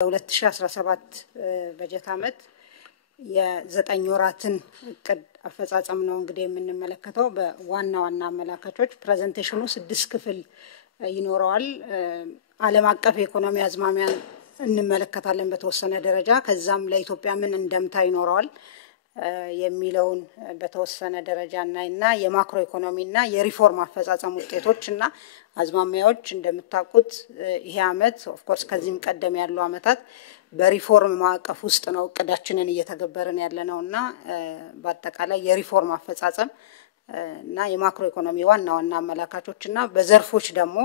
2017 በጀት ዓመት የዘጠኝ ወራትን እቅድ አፈጻጸም ነው እንግዲህ የምንመለከተው። በዋና ዋና አመላካቾች ፕሬዘንቴሽኑ 6 ክፍል ይኖረዋል። ዓለም አቀፍ ኢኮኖሚ አዝማሚያን እንመለከታለን በተወሰነ ደረጃ፣ ከዛም ለኢትዮጵያ ምን እንደምታ ይኖረዋል የሚለውን በተወሰነ ደረጃ እናይና የማክሮ ኢኮኖሚና የሪፎርም አፈጻጸም ውጤቶችና አዝማሚያዎች እንደምታውቁት ይሄ ዓመት ኦፍ ኮርስ ከዚህም ቀደም ያሉ ዓመታት በሪፎርም ማዕቀፍ ውስጥ ነው እቅዳችንን እየተገበረን ያለነውና በአጠቃላይ የሪፎርም አፈጻጸም እና የማክሮ ኢኮኖሚ ዋና ዋና አመላካቾችና በዘርፎች ደግሞ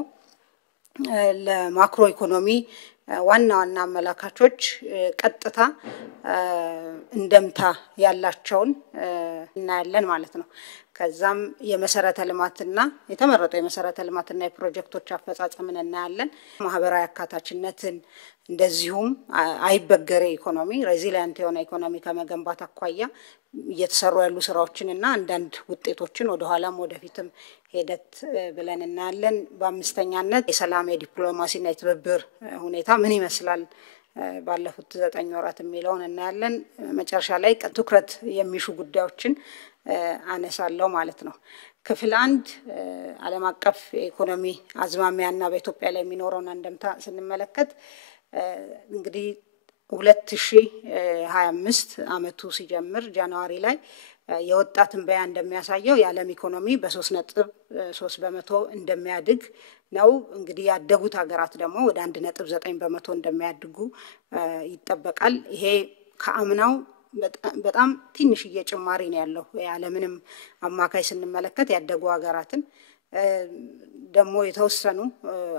ለማክሮ ኢኮኖሚ ዋና ዋና አመላካቾች ቀጥታ እንደምታ ያላቸውን እናያለን ማለት ነው። ከዛም የመሰረተ ልማትና የተመረጡ የመሰረተ ልማትና የፕሮጀክቶች አፈጻጸምን እናያለን። ማህበራዊ አካታችነትን እንደዚሁም አይበገሬ ኢኮኖሚ ሬዚሊየንት የሆነ ኢኮኖሚ ከመገንባት አኳያ እየተሰሩ ያሉ ስራዎችንና አንዳንድ ውጤቶችን ወደ ኋላም ወደፊትም ሄደት ብለን እናያለን። በአምስተኛነት የሰላም የዲፕሎማሲና የትብብር ሁኔታ ምን ይመስላል ባለፉት 9 ወራት የሚለውን እናያለን። መጨረሻ ላይ ትኩረት የሚሹ ጉዳዮችን አነሳለሁ ማለት ነው። ክፍል 1 ዓለም አቀፍ ኢኮኖሚ አዝማሚያና በኢትዮጵያ ላይ የሚኖረውን አንደምታ ስንመለከት እንግዲህ 2025 አመቱ ሲጀምር ጃንዋሪ ላይ የወጣት ትንበያ እንደሚያሳየው የዓለም ኢኮኖሚ በ3.3 በመቶ እንደሚያድግ ነው። እንግዲህ ያደጉት ሀገራት ደግሞ ወደ 1.9 በመቶ እንደሚያድጉ ይጠበቃል። ይሄ ከአምናው በጣም ትንሽዬ ጭማሪ ነው ያለው። የዓለምንም አማካይ ስንመለከት ያደጉ ሀገራትን ደግሞ የተወሰኑ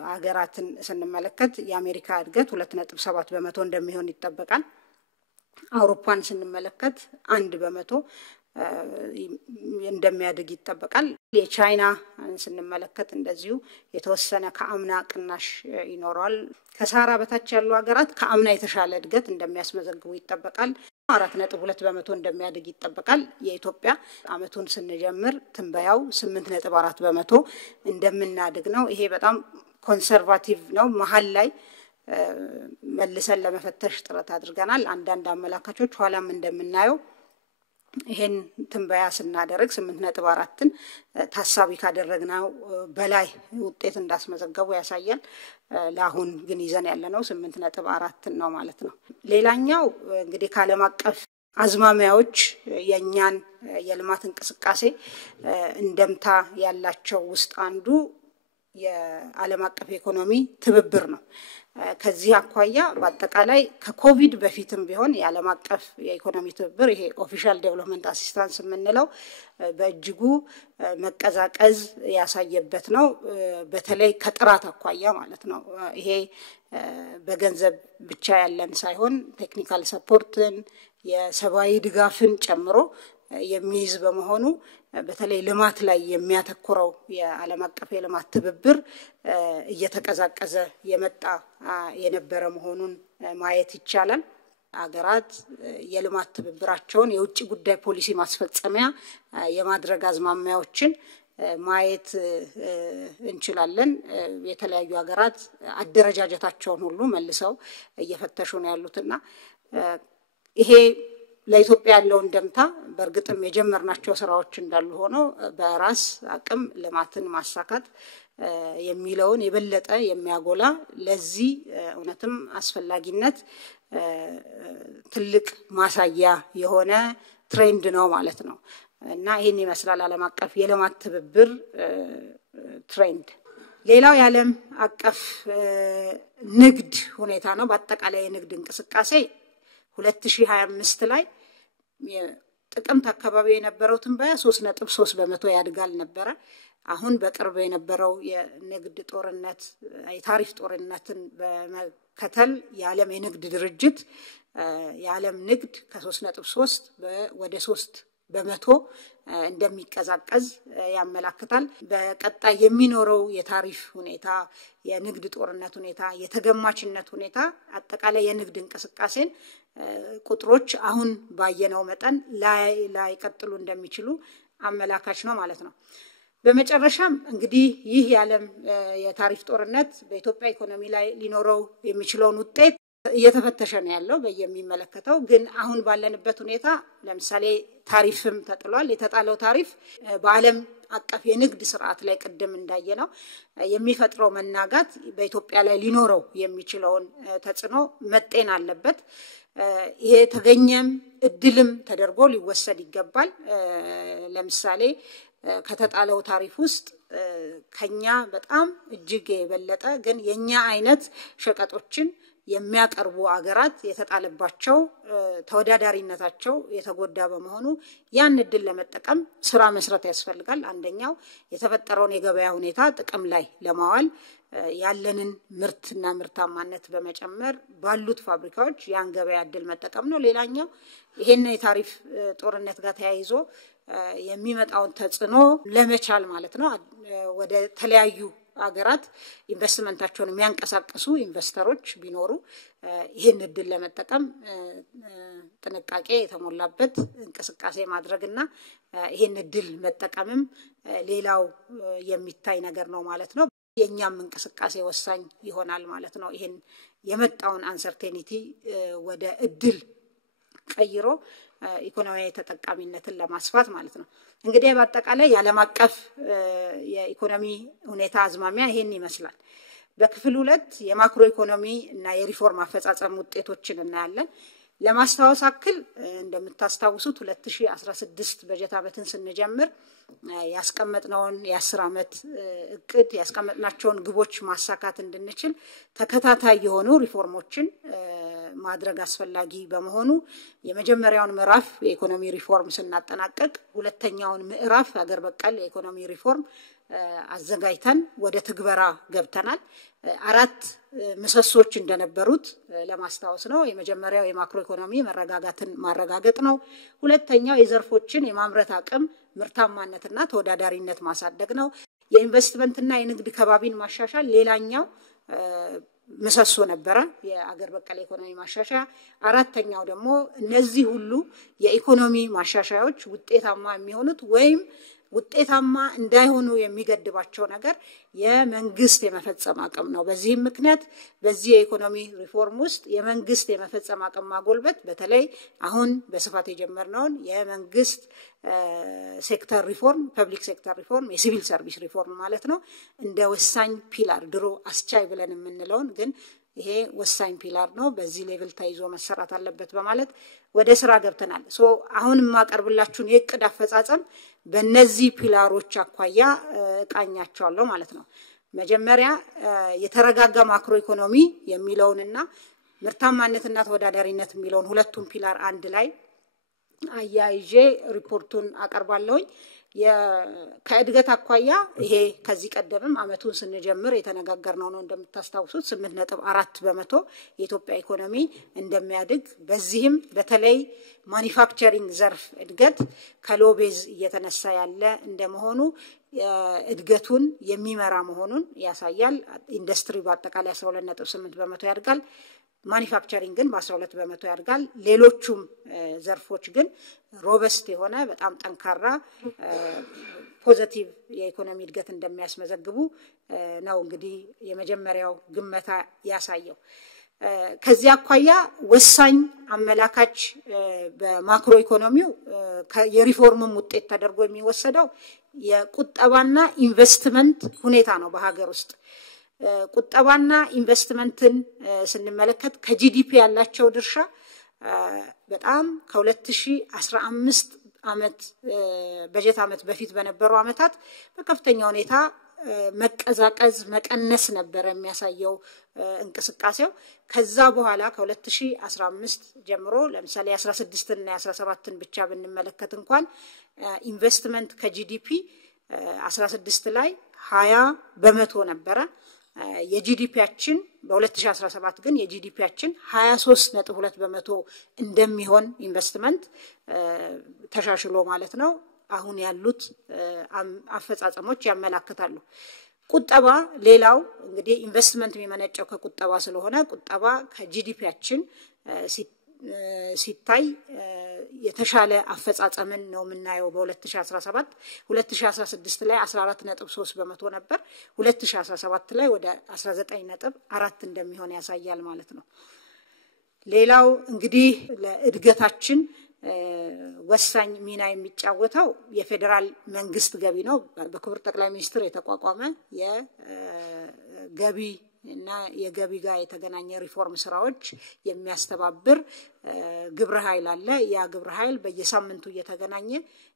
ሀገራትን ስንመለከት የአሜሪካ እድገት 2.7 በመቶ እንደሚሆን ይጠበቃል። አውሮፓን ስንመለከት 1 በመቶ እንደሚያድግ ይጠበቃል። የቻይና ስንመለከት እንደዚሁ የተወሰነ ከአምና ቅናሽ ይኖራል። ከሳራ በታች ያሉ ሀገራት ከአምና የተሻለ እድገት እንደሚያስመዘግቡ ይጠበቃል። 4.2 በመቶ እንደሚያድግ ይጠበቃል። የኢትዮጵያ አመቱን ስንጀምር ትንበያው 8.4 በመቶ እንደምናድግ ነው። ይሄ በጣም ኮንሰርቫቲቭ ነው። መሀል ላይ መልሰን ለመፈተሽ ጥረት አድርገናል። አንዳንድ አመላካቾች ኋላም እንደምናየው ይሄን ትንበያ ስናደርግ 8.4ን ታሳቢ ካደረግነው በላይ ውጤት እንዳስመዘገቡ ያሳያል። ለአሁን ግን ይዘን ያለነው 8.4 ነው ማለት ነው። ሌላኛው እንግዲህ ከዓለም አቀፍ አዝማሚያዎች የኛን የልማት እንቅስቃሴ እንደምታ ያላቸው ውስጥ አንዱ የዓለም አቀፍ ኢኮኖሚ ትብብር ነው። ከዚህ አኳያ በአጠቃላይ ከኮቪድ በፊትም ቢሆን የዓለም አቀፍ የኢኮኖሚ ትብብር ይሄ ኦፊሻል ዴቨሎፕመንት አሲስታንስ የምንለው በእጅጉ መቀዛቀዝ ያሳየበት ነው። በተለይ ከጥራት አኳያ ማለት ነው። ይሄ በገንዘብ ብቻ ያለን ሳይሆን ቴክኒካል ሰፖርትን የሰብአዊ ድጋፍን ጨምሮ የሚይዝ በመሆኑ በተለይ ልማት ላይ የሚያተኩረው የዓለም አቀፍ የልማት ትብብር እየተቀዛቀዘ የመጣ የነበረ መሆኑን ማየት ይቻላል። አገራት የልማት ትብብራቸውን የውጭ ጉዳይ ፖሊሲ ማስፈጸሚያ የማድረግ አዝማሚያዎችን ማየት እንችላለን። የተለያዩ ሀገራት አደረጃጀታቸውን ሁሉ መልሰው እየፈተሹ ነው ያሉትና ይሄ ለኢትዮጵያ ያለው እንደምታ በእርግጥም የጀመርናቸው ስራዎች እንዳሉ ሆኖ በራስ አቅም ልማትን ማሳካት የሚለውን የበለጠ የሚያጎላ ለዚህ እውነትም አስፈላጊነት ትልቅ ማሳያ የሆነ ትሬንድ ነው ማለት ነው። እና ይሄን ይመስላል ዓለም አቀፍ የልማት ትብብር ትሬንድ። ሌላው የዓለም አቀፍ ንግድ ሁኔታ ነው። በአጠቃላይ የንግድ እንቅስቃሴ 2025 ላይ ጥቅምት አካባቢ የነበረው ትንበያ 3.3 በመቶ ያድጋል ነበር። አሁን በቅርብ የነበረው የንግድ ጦርነት የታሪፍ ጦርነትን በመከተል የዓለም የንግድ ድርጅት የዓለም ንግድ ከ3.3 ወደ 3 በመቶ እንደሚቀዛቀዝ ያመላክታል። በቀጣይ የሚኖረው የታሪፍ ሁኔታ የንግድ ጦርነት ሁኔታ የተገማችነት ሁኔታ አጠቃላይ የንግድ እንቅስቃሴን ቁጥሮች አሁን ባየነው መጠን ላይ ቀጥሉ እንደሚችሉ አመላካች ነው ማለት ነው። በመጨረሻም እንግዲህ ይህ የዓለም የታሪፍ ጦርነት በኢትዮጵያ ኢኮኖሚ ላይ ሊኖረው የሚችለውን ውጤት እየተፈተሸ ነው ያለው በየሚመለከተው ግን አሁን ባለንበት ሁኔታ ለምሳሌ ታሪፍም ተጥሏል የተጣለው ታሪፍ በአለም አቀፍ የንግድ ስርዓት ላይ ቀደም እንዳየነው የሚፈጥረው መናጋት በኢትዮጵያ ላይ ሊኖረው የሚችለውን ተጽዕኖ መጤን አለበት ይሄ ተገኘም እድልም ተደርጎ ሊወሰድ ይገባል ለምሳሌ ከተጣለው ታሪፍ ውስጥ ከኛ በጣም እጅግ የበለጠ ግን የኛ አይነት ሸቀጦችን የሚያቀርቡ አገራት የተጣለባቸው ተወዳዳሪነታቸው የተጎዳ በመሆኑ ያን እድል ለመጠቀም ስራ መስራት ያስፈልጋል አንደኛው የተፈጠረውን የገበያ ሁኔታ ጥቅም ላይ ለማዋል ያለንን ምርትና ምርታማነት በመጨመር ባሉት ፋብሪካዎች ያን ገበያ እድል መጠቀም ነው ሌላኛው ይሄን የታሪፍ ጦርነት ጋር ተያይዞ የሚመጣውን ተጽዕኖ ለመቻል ማለት ነው ወደ ተለያዩ አገራት ኢንቨስትመንታቸውን የሚያንቀሳቅሱ ኢንቨስተሮች ቢኖሩ ይሄን እድል ለመጠቀም ጥንቃቄ የተሞላበት እንቅስቃሴ ማድረግና ይሄን እድል መጠቀምም ሌላው የሚታይ ነገር ነው ማለት ነው የኛም እንቅስቃሴ ወሳኝ ይሆናል ማለት ነው ይሄን የመጣውን አንሰርቴኒቲ ወደ እድል ቀይሮ ኢኮኖሚያዊ ተጠቃሚነትን ለማስፋት ማለት ነው እንግዲህ በአጠቃላይ የዓለም አቀፍ የኢኮኖሚ ሁኔታ አዝማሚያ ይሄን ይመስላል በክፍል 2 የማክሮ ኢኮኖሚ እና የሪፎርም አፈጻጸም ውጤቶችን እናያለን ለማስተዋወስ አክል እንደምታስተዋውሱት 2016 በጀት ዓመትን ስንጀምር ያስቀመጥነውን የ10 ዓመት እቅድ ያስቀመጥናቸውን ግቦች ማሳካት እንድንችል ተከታታይ የሆኑ ሪፎርሞችን ማድረግ አስፈላጊ በመሆኑ የመጀመሪያውን ምዕራፍ የኢኮኖሚ ሪፎርም ስናጠናቀቅ ሁለተኛውን ምዕራፍ ሀገር በቀል የኢኮኖሚ ሪፎርም አዘጋጅተን ወደ ትግበራ ገብተናል አራት ምሰሶች እንደነበሩት ለማስተዋወስ ነው የመጀመሪያው የማክሮ ኢኮኖሚ መረጋጋትን ማረጋገጥ ነው ሁለተኛው የዘርፎችን የማምረት አቅም ምርታማነትና ተወዳዳሪነት ማሳደግ ነው የኢንቨስትመንትና የንግድ ከባቢን ማሻሻል ሌላኛው ምሰሶ ነበረ የአገር በቀል ኢኮኖሚ ማሻሻያ አራተኛው ደግሞ እነዚህ ሁሉ የኢኮኖሚ ማሻሻያዎች ውጤታማ የሚሆኑት ወይም ውጤታማ እንዳይሆኑ የሚገድባቸው ነገር የመንግስት የመፈጸም አቅም ነው በዚህም ምክንያት በዚህ የኢኮኖሚ ሪፎርም ውስጥ የመንግስት የመፈጸም አቅም ማጎልበት በተለይ አሁን በስፋት የጀመርነው የመንግስት ሴክተር ሪፎርም ፐብሊክ ሴክተር ሪፎርም የሲቪል ሰርቪስ ሪፎርም ማለት ነው እንደ ወሳኝ ፒላር ድሮ አስቻይ ብለን የምንለውን ግን ይሄ ወሳኝ ፒላር ነው በዚህ ሌቭል ታይዞ መሰራት አለበት በማለት ወደ ስራ ገብተናል ሶ አሁን ማቀርብላችሁን የቅድ አፈጻጸም በእነዚህ ፒላሮች አኳያ ቃኛቸዋለሁ ማለት ነው መጀመሪያ የተረጋጋ ማክሮ ኢኮኖሚ የሚለውንና ምርታማነትና ተወዳዳሪነት የሚለውን ሁለቱን ፒላር አንድ ላይ አያይዤ ሪፖርቱን አቀርባለሁ ከእድገት አኳያ ይሄ ከዚህ ቀደምም አመቱን ስንጀምር የተነጋገርነው ነው እንደምታስተዋውሱት 8.4% የኢትዮጵያ ኢኮኖሚ እንደሚያድግ በዚህም በተለይ ማኒፋክቸሪንግ ዘርፍ እድገት ከሎቤዝ እየተነሳ ያለ እንደመሆኑ እድገቱን የሚመራ መሆኑን ያሳያል ኢንዱስትሪ በአጠቃላይ 12.8% ያድጋል ማኒፋክቸሪንግ ግን በ12% ያድጋል ሌሎቹም ዘርፎች ግን ሮበስት የሆነ በጣም ጠንካራ ፖዚቲቭ የኢኮኖሚ እድገት እንደሚያስመዘግቡ ነው እንግዲህ የመጀመሪያው ግመታ ያሳየው ከዚህ አኳያ ወሳኝ አመላካች በማክሮ ኢኮኖሚው የሪፎርምም ውጤት ተደርጎ የሚወሰደው የቁጠባና ኢንቨስትመንት ሁኔታ ነው በሀገር ውስጥ ቁጠባና ኢንቨስትመንትን ስንመለከት ከጂዲፒ ያላቸው ድርሻ በጣም ከ2015 አመት በጀት አመት በፊት በነበረው አመታት በከፍተኛ ሁኔታ መቀዛቀዝ መቀነስ ነበር የሚያሳየው እንቅስቃሴው ከዛ በኋላ ከ2015 ጀምሮ ለምሳሌ 16 እና 17ን ብቻ ብንመለከት እንኳን ኢንቨስትመንት ከጂዲፒ 16 ላይ 20% ነበረ የጂዲፒያችን በ2017 ግን የጂዲፒያችን 23.2% እንደሚሆን ኢንቨስትመንት ተሻሽሎ ማለት ነው አሁን ያሉት አፈጻጸሞች ያመላክታሉ ቁጠባ ሌላው እንግዲህ ኢንቨስትመንት የሚመነጨው ከቁጠባ ስለሆነ ቁጠባ ከጂዲፒያችን ሲታይ የተሻለ አፈጻጸምን ነው የምናየው በ2017 2016 ላይ 14.3% ነበር 2017 ላይ ወደ 19.4 እንደሚሆን ያሳያል ማለት ነው ሌላው እንግዲህ ለእድገታችን ወሳኝ ሚና የሚጫወተው የፌደራል መንግስት ገቢ ነው። በክቡር ጠቅላይ ሚኒስትር የተቋቋመ የገቢ እና የገቢ ጋር የተገናኘ ሪፎርም ስራዎች የሚያስተባብር ግብረ ኃይል አለ። ያ ግብረ ኃይል በየሳምንቱ እየተገናኘ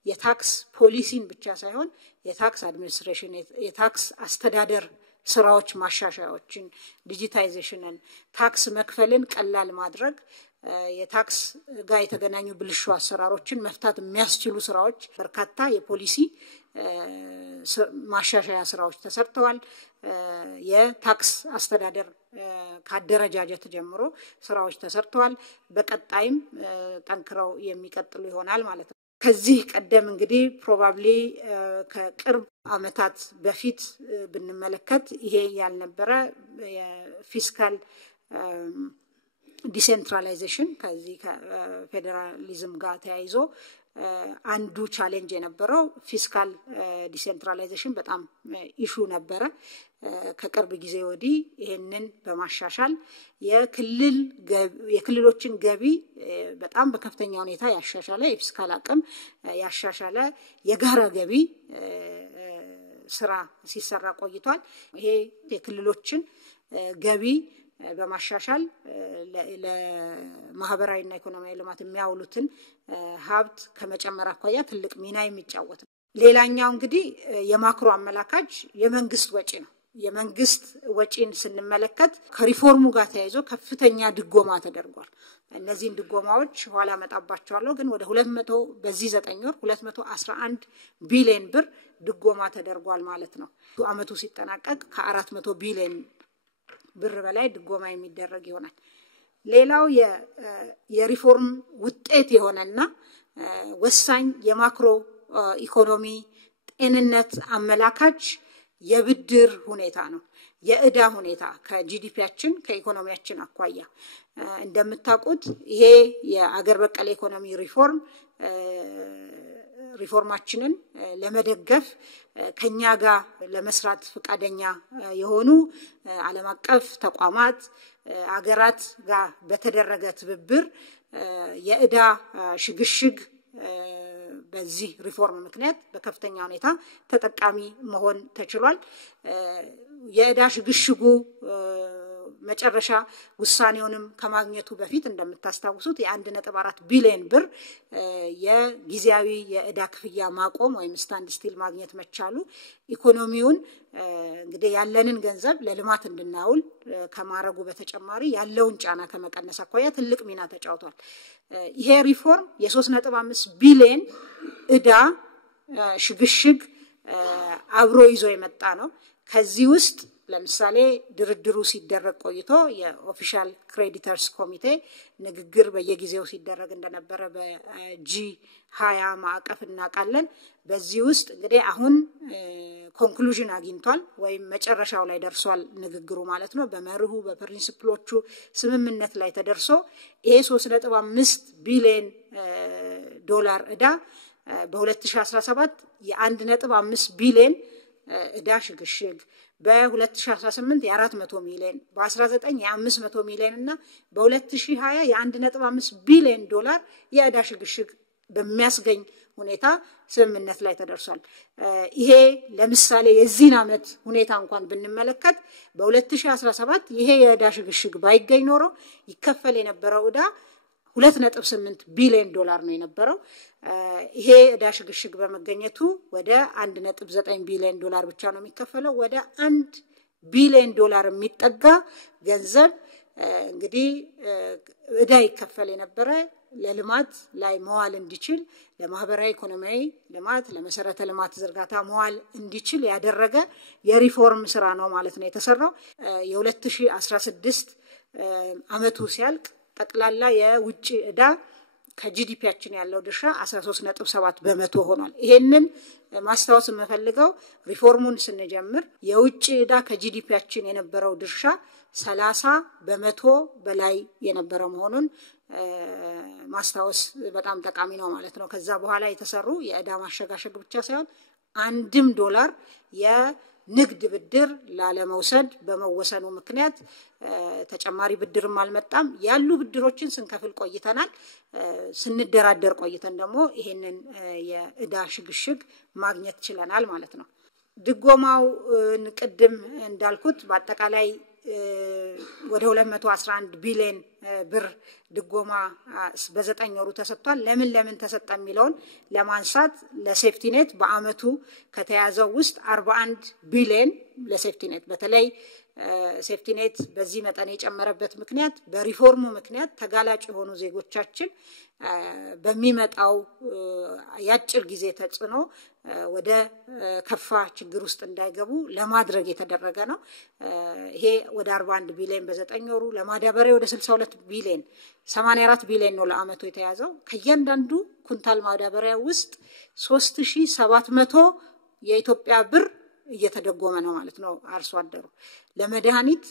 የታክስ ፖሊሲን ብቻ ሳይሆን የታክስ አድሚኒስትሬሽን የታክስ አስተዳደር ስራዎች ማሻሻያዎችን፣ ዲጂታይዜሽንን፣ ታክስ መክፈልን ቀላል ማድረግ፣ የታክስ ጋር የተገናኙ ብልሹ አሰራሮችን መፍታት የሚያስችሉ ስራዎች በርካታ የፖሊሲ ማሻሻያ ስራዎች ተሰርተዋል። የታክስ አስተዳደር ካደረጃጀት ጀምሮ ስራዎች ተሰርተዋል። በቀጣይም ጠንክረው የሚቀጥሉ ይሆናል ማለት ነው። ከዚህ ቀደም እንግዲህ ፕሮባብሊ ከቅርብ አመታት በፊት ብንመለከት ይሄ ያልነበረ የፊስካል ዲሴንትራላይዜሽን ከዚህ ከፌደራሊዝም ጋር ተያይዞ አንዱ ቻሌንጅ የነበረው ፊስካል ዲሴንትራላይዜሽን በጣም ኢሹ ነበረ። ከቅርብ ጊዜ ወዲህ ይሄንን በማሻሻል የክልሎችን ገቢ በጣም በከፍተኛ ሁኔታ ያሻሻለ የፊስካል አቅም ያሻሻለ የጋራ ገቢ ስራ ሲሰራ ቆይቷል። ይሄ የክልሎችን ገቢ በማሻሻል ለማህበራዊና ኢኮኖሚያዊ ልማት የሚያውሉትን ሀብት ከመጨመር አኳያ ትልቅ ሚና የሚጫወት ነው። ሌላኛው እንግዲህ የማክሮ አመላካች የመንግስት ወጪ ነው። የመንግስት ወጪን ስንመለከት ከሪፎርሙ ጋር ተያይዞ ከፍተኛ ድጎማ ተደርጓል። እነዚህን ድጎማዎች ኋላ መጣባቸዋለሁ፣ ግን ወደ 200 በዚህ 9 ወር 211 ቢሊዮን ብር ድጎማ ተደርጓል ማለት ነው። አመቱ ሲጠናቀቅ ከ400 ቢሊዮን ብር በላይ ድጎማ የሚደረግ ይሆናል። ሌላው የሪፎርም ውጤት የሆነና ወሳኝ የማክሮ ኢኮኖሚ ጤንነት አመላካች የብድር ሁኔታ ነው። የዕዳ ሁኔታ ከጂዲፒያችን ከኢኮኖሚያችን አኳያ እንደምታውቁት ይሄ የአገር በቀል ኢኮኖሚ ሪፎርማችንን ለመደገፍ ከኛ ጋር ለመስራት ፈቃደኛ የሆኑ ዓለም አቀፍ ተቋማት አገራት ጋር በተደረገ ትብብር የዕዳ ሽግሽግ በዚህ ሪፎርም ምክንያት በከፍተኛ ሁኔታ ተጠቃሚ መሆን ተችሏል። የዕዳ ሽግሽጉ መጨረሻ ውሳኔውንም ከማግኘቱ በፊት እንደምታስታውሱት የ1.4 ቢሊዮን ብር የጊዜያዊ የዕዳ ክፍያ ማቆም ወይም ስታንድ ስቲል ማግኘት መቻሉ ኢኮኖሚውን እንግዲህ ያለንን ገንዘብ ለልማት እንድናውል ከማረጉ በተጨማሪ ያለውን ጫና ከመቀነስ አኳያ ትልቅ ሚና ተጫውቷል። ይሄ ሪፎርም የ3.5 ቢሊዮን ዕዳ ሽግሽግ አብሮ ይዞ የመጣ ነው። ከዚህ ውስጥ ለምሳሌ ድርድሩ ሲደረግ ቆይቶ የኦፊሻል ክሬዲተርስ ኮሚቴ ንግግር በየጊዜው ሲደረግ እንደነበረ በጂ20 ማዕቀፍ እናውቃለን። በዚህ ውስጥ እንግዲህ አሁን ኮንክሉዥን አግኝቷል ወይም መጨረሻው ላይ ደርሷል ንግግሩ ማለት ነው። በመርሁ በፕሪንሲፕሎቹ ስምምነት ላይ ተደርሶ ይሄ 3.5 ቢሊዮን ዶላር ዕዳ በ2017 የ1.5 ቢሊዮን ዕዳ ሽግሽግ በ2018 የ400 ሚሊዮን በ19 የ500 ሚሊዮን እና በ2020 የ1.5 ቢሊዮን ዶላር የዕዳ ሽግሽግ በሚያስገኝ ሁኔታ ስምምነት ላይ ተደርሷል። ይሄ ለምሳሌ የዚህን አመት ሁኔታ እንኳን ብንመለከት በ2017 ይሄ የዕዳ ሽግሽግ ባይገኝ ኖሮ ይከፈል የነበረው ዕዳ 2.8 ቢሊዮን ዶላር ነው የነበረው። ይሄ ዕዳ ሽግሽግ በመገኘቱ ወደ 1.9 ቢሊዮን ዶላር ብቻ ነው የሚከፈለው። ወደ 1 ቢሊዮን ዶላር የሚጠጋ ገንዘብ እንግዲህ ዕዳ ይከፈል የነበረ ለልማት ላይ መዋል እንዲችል ለማህበራዊ ኢኮኖሚያዊ ልማት ለመሰረተ ልማት ዝርጋታ መዋል እንዲችል ያደረገ የሪፎርም ስራ ነው ማለት ነው የተሰራው። የ2016 አመቱ ሲያልቅ ጠቅላላ የውጭ ዕዳ ከጂዲፒያችን ያለው ድርሻ 13.7 በመቶ ሆኗል። ይሄንን ማስታወስ የምፈልገው ሪፎርሙን ስንጀምር የውጭ ዕዳ ከጂዲፒያችን የነበረው ድርሻ 30 በመቶ በላይ የነበረ መሆኑን ማስታወስ በጣም ጠቃሚ ነው ማለት ነው። ከዛ በኋላ የተሰሩ የዕዳ ማሸጋሸግ ብቻ ሳይሆን $1 ንግድ ብድር ላለመውሰድ በመወሰኑ ምክንያት ተጨማሪ ብድርም አልመጣም ያሉ ብድሮችን ስንከፍል ቆይተናል ስንደራደር ቆይተን ደግሞ ይሄንን የዕዳ ሽግሽግ ማግኘት ችለናል ማለት ነው ድጎማው ንቅድም እንዳልኩት በአጠቃላይ ወደ 211 ቢሊዮን ብር ድጎማ በ9 ወሩ ተሰጥቷል ለምን ተሰጠ የሚለውን ለማንሳት ለሴፍቲ ኔት በአመቱ ከተያዘው ውስጥ 41 ቢሊዮን ለሴፍቲ ኔት በተለይ ሴፍቲ ኔት በዚህ መጠን የጨመረበት ምክንያት በሪፎርሙ ምክንያት ተጋላጭ የሆኑ ዜጎቻችን በሚመጣው ያጭር ጊዜ ተጽኖ ወደ ከፋ ችግር ውስጥ እንዳይገቡ ለማድረግ የተደረገ ነው ይሄ ወደ 41 ቢሊዮን በ9 ወሩ ለማዳበሪያ ወደ 62 ቢሊዮን 84 ቢሊዮን ነው ለአመቱ የተያዘው ከእያንዳንዱ ኩንታል ማዳበሪያ ውስጥ 3700 የኢትዮጵያ ብር እየተደጎመ ነው ማለት ነው አርሶ አደሩ ለመድኃኒት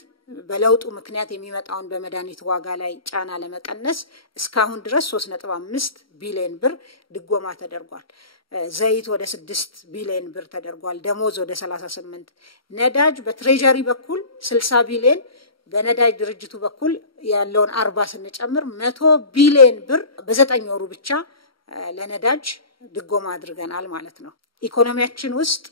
በለውጡ ምክንያት የሚመጣውን በመድኃኒት ዋጋ ላይ ጫና ለመቀነስ እስካሁን ድረስ 3.5 ቢሊዮን ብር ድጎማ ተደርጓል ዘይት ወደ 6 ቢሊዮን ብር ተደርጓል ደሞዝ ወደ 38 ነዳጅ በትሬጀሪ በኩል 60 ቢሊዮን በነዳጅ ድርጅቱ በኩል ያለውን 40 ስንጨምር 100 ቢሊዮን ብር በ9 ወሩ ብቻ ለነዳጅ ድጎማ አድርገናል ማለት ነው ኢኮኖሚያችን ውስጥ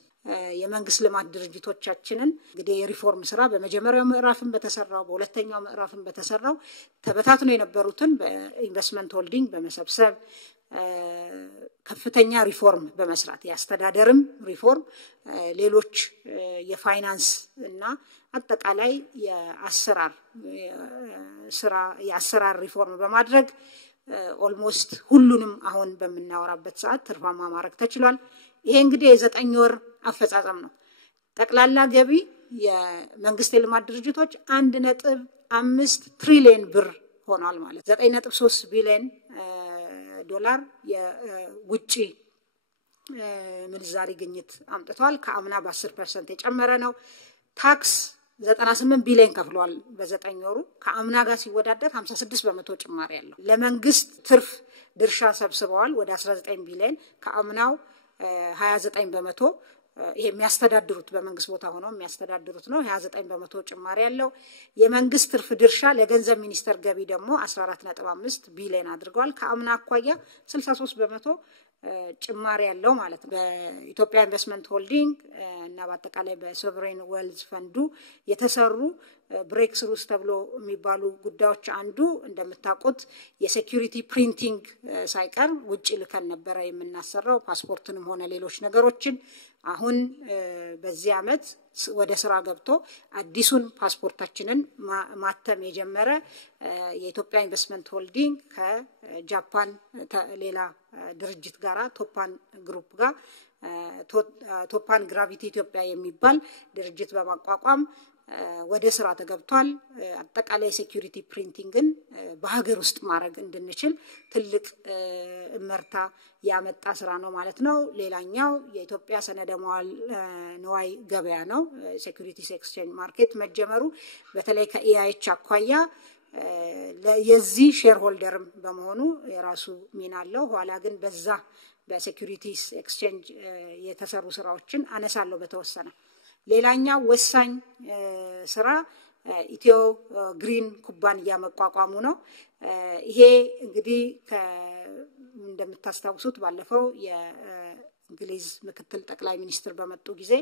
የመንግስት ልማት ድርጅቶቻችንን እንግዲህ የሪፎርም ስራ በመጀመሪያው ምዕራፍም በተሰራው በሁለተኛው ምዕራፍም በተሰራው ተበታትነው የነበሩትን በኢንቨስትመንት ሆልዲንግ በመሰብሰብ ከፍተኛ ሪፎርም በመስራት ያስተዳደርም ሪፎርም ሌሎች የፋይናንስ እና አጠቃላይ የአሰራር ሪፎርም በማድረግ ኦልሞስት ሁሉንም አሁን በመናወራበት ሰዓት ትርፋማ ማድረግ ተችሏል ይሄ እንግዲህ የ9 ወር አፈጻጸም ነው ጠቅላላ ገቢ የመንግስት የልማት ድርጅቶች 1.5 ትሪሊዮን ብር ሆኗል ማለት 9.3 ቢሊዮን ዶላር የውጪ ምንዛሪ ግኝት አምጥቷል ከአምና በ10% የጨመረ ነው ታክስ 98 ቢሊዮን ከፍሏል በ9 ወሩ ከአምና ጋር ሲወዳደር 56% ጭማሪ ያለው ለመንግስት ትርፍ ድርሻ ሰብስበዋል ወደ 19 ቢሊዮን ከአምናው 29% ይሄ የሚያስተዳድሩት በመንግስት ቦታ ሆኖ የሚያስተዳድሩት ነው 29% ጭማሪ ያለው የመንግስት ትርፍ ድርሻ ለገንዘብ ሚኒስተር ገቢ ደግሞ 14.5 ቢሊዮን አድርገዋል ከአምና አኳያ 63% ጭማሪ ያለው ማለት ነው በኢትዮጵያ ኢንቨስትመንት ሆልዲንግ እና በአጠቃላይ በሶቨሬን ዌልዝ ፈንዱ የተሰሩ ብሬክስሩስ ተብሎ የሚባሉ ጉዳዮች አንዱ እንደምታውቁት የሴኩሪቲ ፕሪንቲንግ ሳይቀር ውጪ ልከን ነበር የምናሰራው ፓስፖርትንም ሆነ ሌሎች ነገሮችን አሁን በዚህ አመት ወደ ስራ ገብቶ አዲሱን ፓስፖርታችንን ማተም የጀመረ የኢትዮጵያ ኢንቨስትመንት ሆልዲንግ ከጃፓን ሌላ ድርጅት ጋራ ቶፓን ግሩፕ ጋር ቶፓን ግራቪቲ ኢትዮጵያ የሚባል ድርጅት በማቋቋም ወደ ስራ ተገብቷል አጠቃላይ ሴኩሪቲ ፕሪንቲንግን በሀገር ውስጥ ማድረግ እንድንችል ትልቅ እመርታ ያመጣ ስራ ነው ማለት ነው ሌላኛው የኢትዮጵያ ሰነደ መዋዕለ ንዋይ ገበያ ነው ሴኩሪቲስ ኤክስቼንጅ ማርኬት መጀመሩ በተለይ ከኢአይኤች አኳያ የዚህ ሼር ሆልደርም በመሆኑ የራሱ ሚና አለው ኋላ ግን በዛ በሴኩሪቲስ ኤክስቼንጅ የተሰሩ ስራዎችን አነሳለሁ በተወሰነ ሌላኛው ወሳኝ ስራ ኢትዮ ግሪን ኩባንያ መቋቋሙ ነው ይሄ እንግዲህ እንደምታስታውሱት ባለፈው የእንግሊዝ ምክትል ጠቅላይ ሚኒስትር በመጡ ጊዜ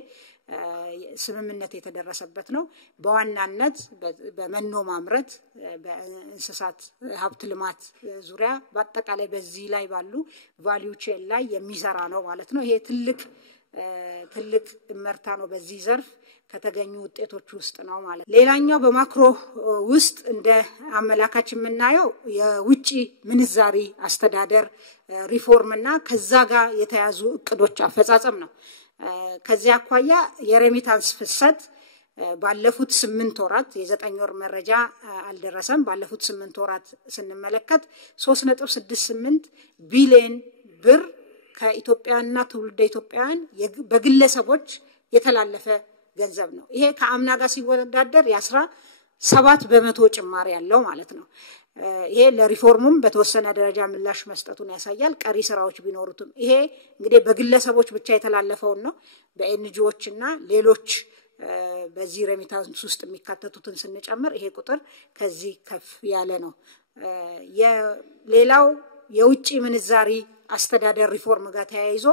ስምምነት የተደረሰበት ነው በዋናነት በመኖ ማምረት በእንስሳት ሀብት ልማት ዙሪያ በአጠቃላይ በዚህ ላይ ባሉ ቫልዩ ቼን ላይ የሚሰራ ነው ማለት ነው ይሄ ትልቅ እመርታ ነው በዚህ ዘርፍ ከተገኙ ውጤቶች ውስጥ ነው ማለት ሌላኛው በማክሮ ውስጥ እንደ አመላካች የምናየው የውጪ ምንዛሪ አስተዳደር ሪፎርምና ከዛ ጋር የተያዙ እቅዶች አፈጻጸም ነው ከዚያ አኳያ የሬሚታንስ ፍሰት ባለፉት 8 ወራት የ9 ወር መረጃ አልደረሰም ባለፉት 8 ወራት ስንመለከት 3.68 ቢሊዮን ብር ከኢትዮጵያና ትውልደ ኢትዮጵያውያን በግለሰቦች የተላለፈ ገንዘብ ነው ይሄ ከአምና ጋር ሲወዳደር የ17% ጭማሪ ያለው ማለት ነው ይሄ ለሪፎርሙም በተወሰነ ደረጃ ምላሽ መስጠቱን ያሳያል ቀሪ ስራዎች ቢኖሩትም ይሄ እንግዲህ በግለሰቦች ብቻ የተላለፈው ነው በኤንጂኦዎችና ሌሎች በዚህ ሬሚታንስ ውስጥ የሚካተቱትን ስንጨምር ይሄ ቁጥር ከዚህ ከፍ ያለ ነው የሌላው የውጪ ምንዛሪ አስተዳደር ሪፎርም ጋር ተያይዞ